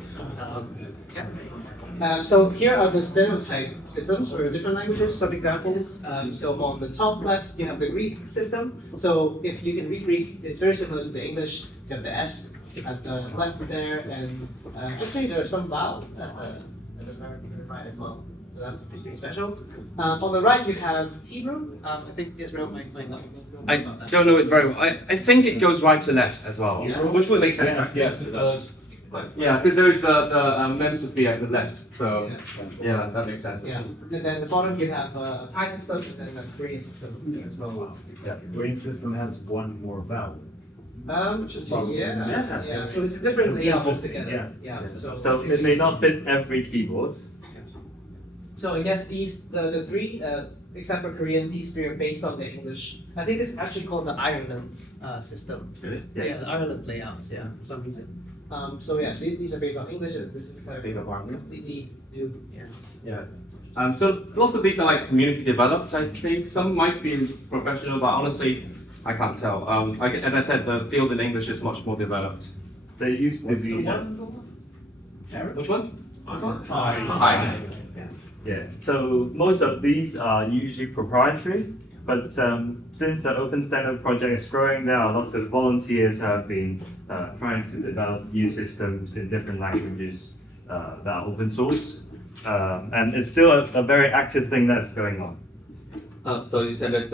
So here are the stenotype systems for different languages. Some examples. So on the top left, you have the Greek system. So if you can read Greek, it's very similar to the English. You have the S at the left there, and actually there are some vowels at the very right as well. So that's pretty special. On the right, you have Hebrew. I think Israel might know. I don't know it very well. I think it goes right to left as well, Yeah. which would make sense. Yes, it does. Yeah, because there is the Mem Sophia at the left, so yeah, that makes sense. Yeah, and then the bottom you have a Thai system, and then a Korean system as well. Yeah, Korean system has one more vowel. Which is probably Yeah. So it's a different layout altogether. Yeah. So, So it may not fit every keyboard. So I guess the three, except for Korean, these three are based on the English. I think it's actually called the Ireland system. Really? Yeah, Yes. the Ireland layouts. Yeah, for some reason. So yeah, these are based on English. And this is kind of completely new. Yeah. Yeah. So lots of these are like community developed, I think. Some might be professional, but honestly, I can't tell. As I said, the field in English is much more developed. They used to be. Which one? Hi. Yeah. So most of these are usually proprietary, but since the Open Standard project is growing, there are lots of volunteers who have been trying to develop new systems in different languages that are open source, and it's still a very active thing that's going on. So you said that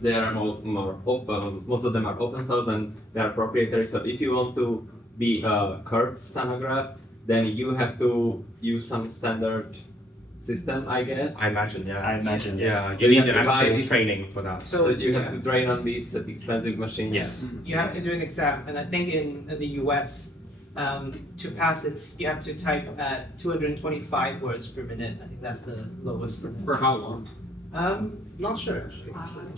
they are more open, most of them are open source and they are proprietary. So if you want to be a curved stenograph, then you have to use some standard system, I guess. I imagine, yeah. Yeah, you need an actual training for that. So you have to train on these expensive machines. Yes. You have to do an exam, and I think in the US, to pass it, you have to type at 225 words per minute. I think that's the lowest. For how long? Not sure actually.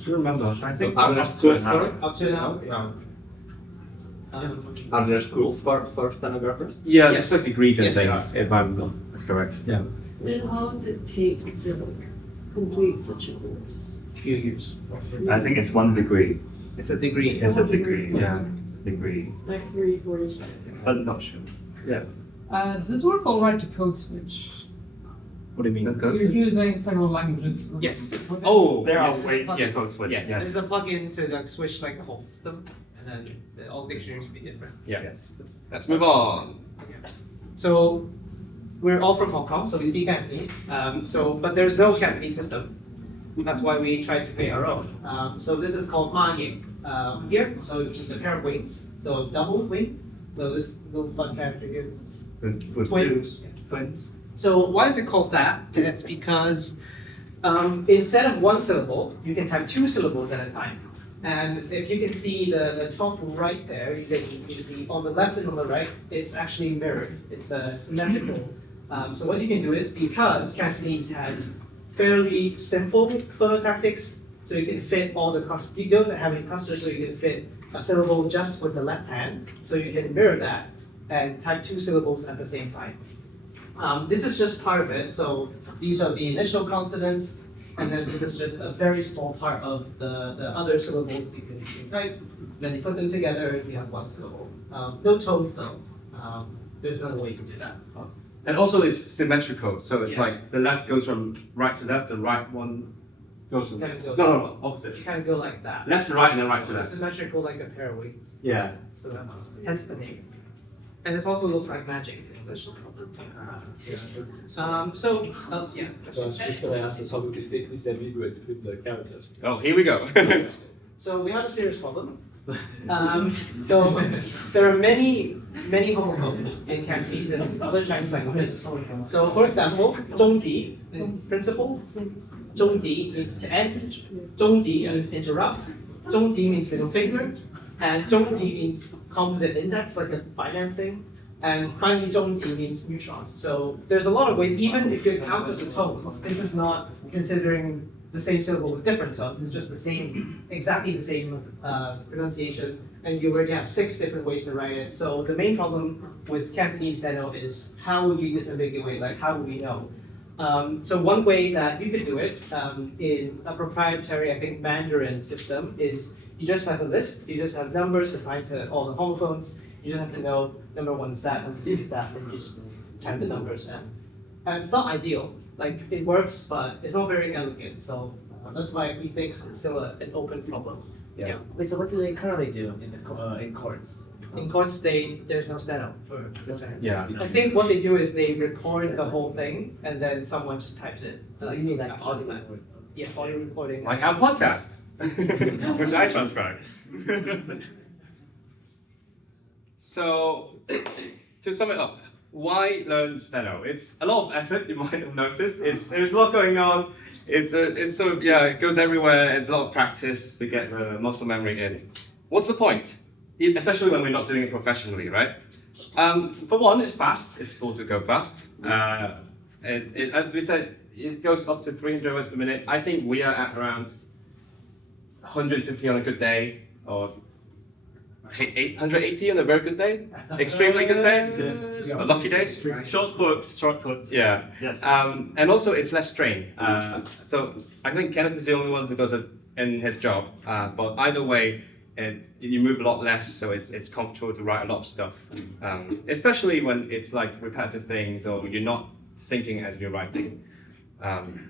Do you remember? I think Are there schools for it? Up to now. Are there schools for stenographers? Yeah, there's like degrees and Yes, there things, if I'm correct. Yeah. And how does it take to complete such a course? A few years. I think it's 1 degree. It's a degree. It's a degree. Yeah, degree. Like 3-4 years. But not sure. Yeah. Does it work all right to code switch? What do you mean? You're using several languages. Yes. Oh, there are yes. ways. Plugins. Yes, code switch. Yes. Yes. There's a plugin to like switch like the whole system, and then all dictionaries will be different. Yeah. Yes. Let's move on. So we're all from Hong Kong, so we speak Cantonese. But there's no Cantonese system. That's why we try to create our own. So this is called Maajik here. So it means a pair of wings. So double wing. So this little fun character here. With Twins. Twins. So why is it called that? And it's because instead of one syllable, you can type 2 syllables at a time. And if you can see the top right there, you can see on the left and on the right, it's actually mirrored. It's symmetrical. So what you can do is, because Cantonese has fairly simple phonotactics, so you can fit all the clusters. You don't have any clusters, so you can fit a syllable just with the left hand. So you can mirror that and type 2 syllables at the same time. This is just part of it. So these are the initial consonants, and then this is just a very small part of the other syllables you can type. Then you put them together, you have 1 syllable. No tones though. There's another way to do that. And also it's symmetrical, so it's Yeah. like the left goes from right to left, and right one goes from Kind of go- no, opposite. You kind of go like that. Left to right and then right to So left. it's symmetrical like a pair of wings. Yeah. So that's hence the name. And it also looks like magic in English. Yeah. So I was just going to ask us how we distribute between the characters. Oh, here we go. So we have a serious problem. So there are many homophones in Cantonese and other Chinese languages. So for example, 终极 means principle, 终极 means to end, 终极 means interrupt, 终极 means little finger, and 终极 means composite index, like a financing. And finally, 终极 means neutron. So there's a lot of ways, even if you account for the tones, this is not considering the same syllable with different tones, it's just the same, exactly the same pronunciation. And you already have 6 different ways to write it. So the main problem with Cantonese steno is how would we disambiguate, like how would we know? So one way that you could do it in a proprietary, I think, Mandarin system is you just have a list, you just have numbers assigned to all the homophones. You just have to know number 1 is that, number 2 is that, and you just type the numbers in. And it's not ideal. Like it works, but it's not very elegant. So that's why we think it's still an open problem. Yeah. Wait, so what do they currently do in the in courts? In courts, there's no steno. Yeah. I think what they do is they record the whole thing and then someone just types it. You mean like audio? Yeah, audio recording. Like our podcast, which I transcribe. So, to sum it up, why learn steno? It's a lot of effort, you might have noticed. There's a lot going on. It's sort of, yeah, it goes everywhere. It's a lot of practice to get the muscle memory in. What's the point? Especially when we're not doing it professionally, right? For one, it's fast. It's cool to go fast. As we said, it goes up to 300 words per minute. I think we are at around 150 on a good day, or 880 on a very good day, extremely good day, a lucky day. Short quotes. Yeah. Yes. And also it's less strain. So I think Kenneth is the only one who does it in his job. But either way, you move a lot less, so it's comfortable to write a lot of stuff. Especially when it's like repetitive things or you're not thinking as you're writing.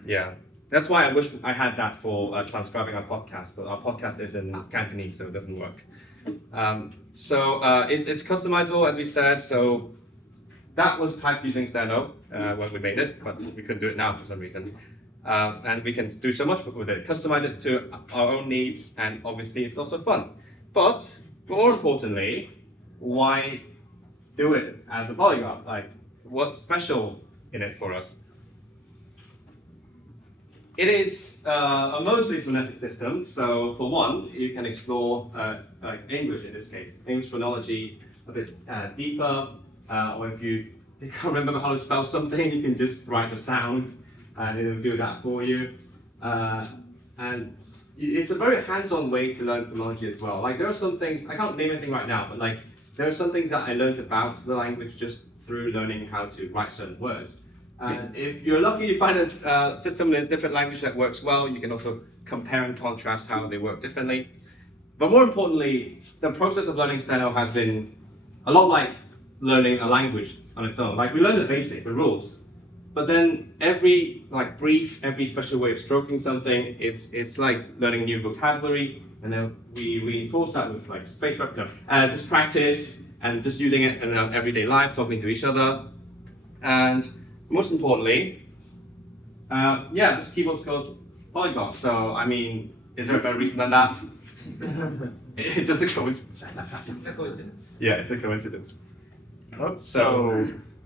Yeah. That's why I wish I had that for transcribing our podcast, but our podcast is in Cantonese, so it doesn't work. It's customizable, as we said, so that was typed using steno when we made it, but we couldn't do it now for some reason. And we can do so much with it, customize it to our own needs, and obviously it's also fun. But more importantly, why do it as a polyglot? Like, what's special in it for us? It is a mostly phonetic system, so for one, you can explore like English in this case, English phonology a bit deeper, or if you can't remember how to spell something, you can just write the sound and it will do that for you. And it's a very hands-on way to learn phonology as well. Like there are some things, I can't name anything right now, but like there are some things that I learned about the language just through learning how to write certain words. And if you're lucky, you find a system in a different language that works well. You can also compare and contrast how they work differently. But more importantly, the process of learning steno has been a lot like learning a language on its own. Like we learn the basics, the rules, but then every like brief, every special way of stroking something, it's like learning new vocabulary, and then we reinforce that with like space just practice and just using it in our everyday life, talking to each other, and most importantly, this keyboard's called Polyglot. So, I mean, is there a better reason than that? It's just a coincidence. It's a coincidence. Yeah, it's a coincidence.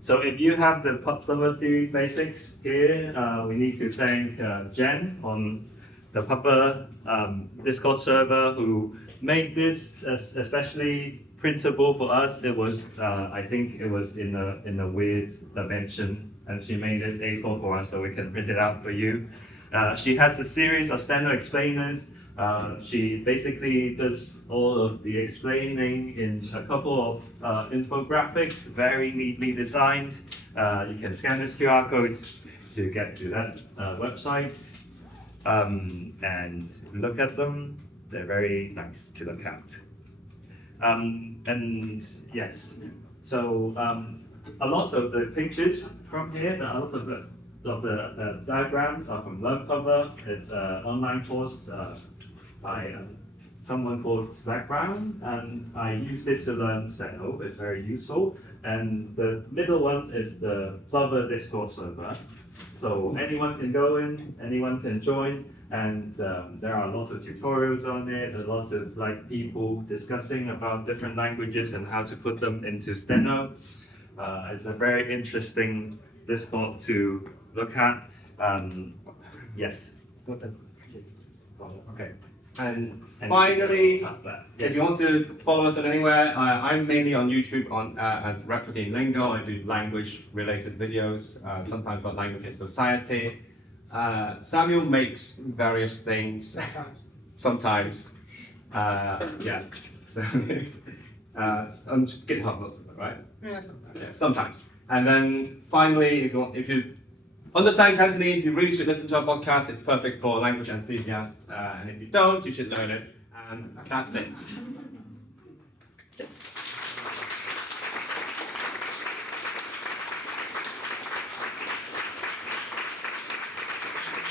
So if you have the Pupper theory basics here, we need to thank Jen on the Pupper Discord server who made this especially printable for us. It was, I think it was in a weird dimension, and she made it A4 for us so we can print it out for you. She has a series of steno explainers. She basically does all of the explaining in a couple of infographics, very neatly designed. You can scan this QR code to get to that website and look at them. They're very nice to look at. And yes, so a lot of the pictures from here, a lot of the diagrams are from LearnCover. It's an online course by someone called Slack Brown, and I used it to learn steno. It's very useful. And the middle one is the Plover Discord server. So anyone can go in, anyone can join, and there are lots of tutorials on it, a lot of like people discussing about different languages and how to put them into steno. It's a very interesting Discord to look at. Yes. Okay. And finally, if you want to follow us on anywhere, I'm mainly on YouTube as Refuting Lingo. I do language-related videos, sometimes about language in society. Samuel makes various things, sometimes. Yeah. So, on GitHub, lots of it, right? Yeah, sometimes. Yeah, sometimes. And then finally, if you understand Cantonese, you really should listen to our podcast. It's perfect for language enthusiasts. And if you don't, you should learn it. And that's it.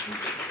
Music.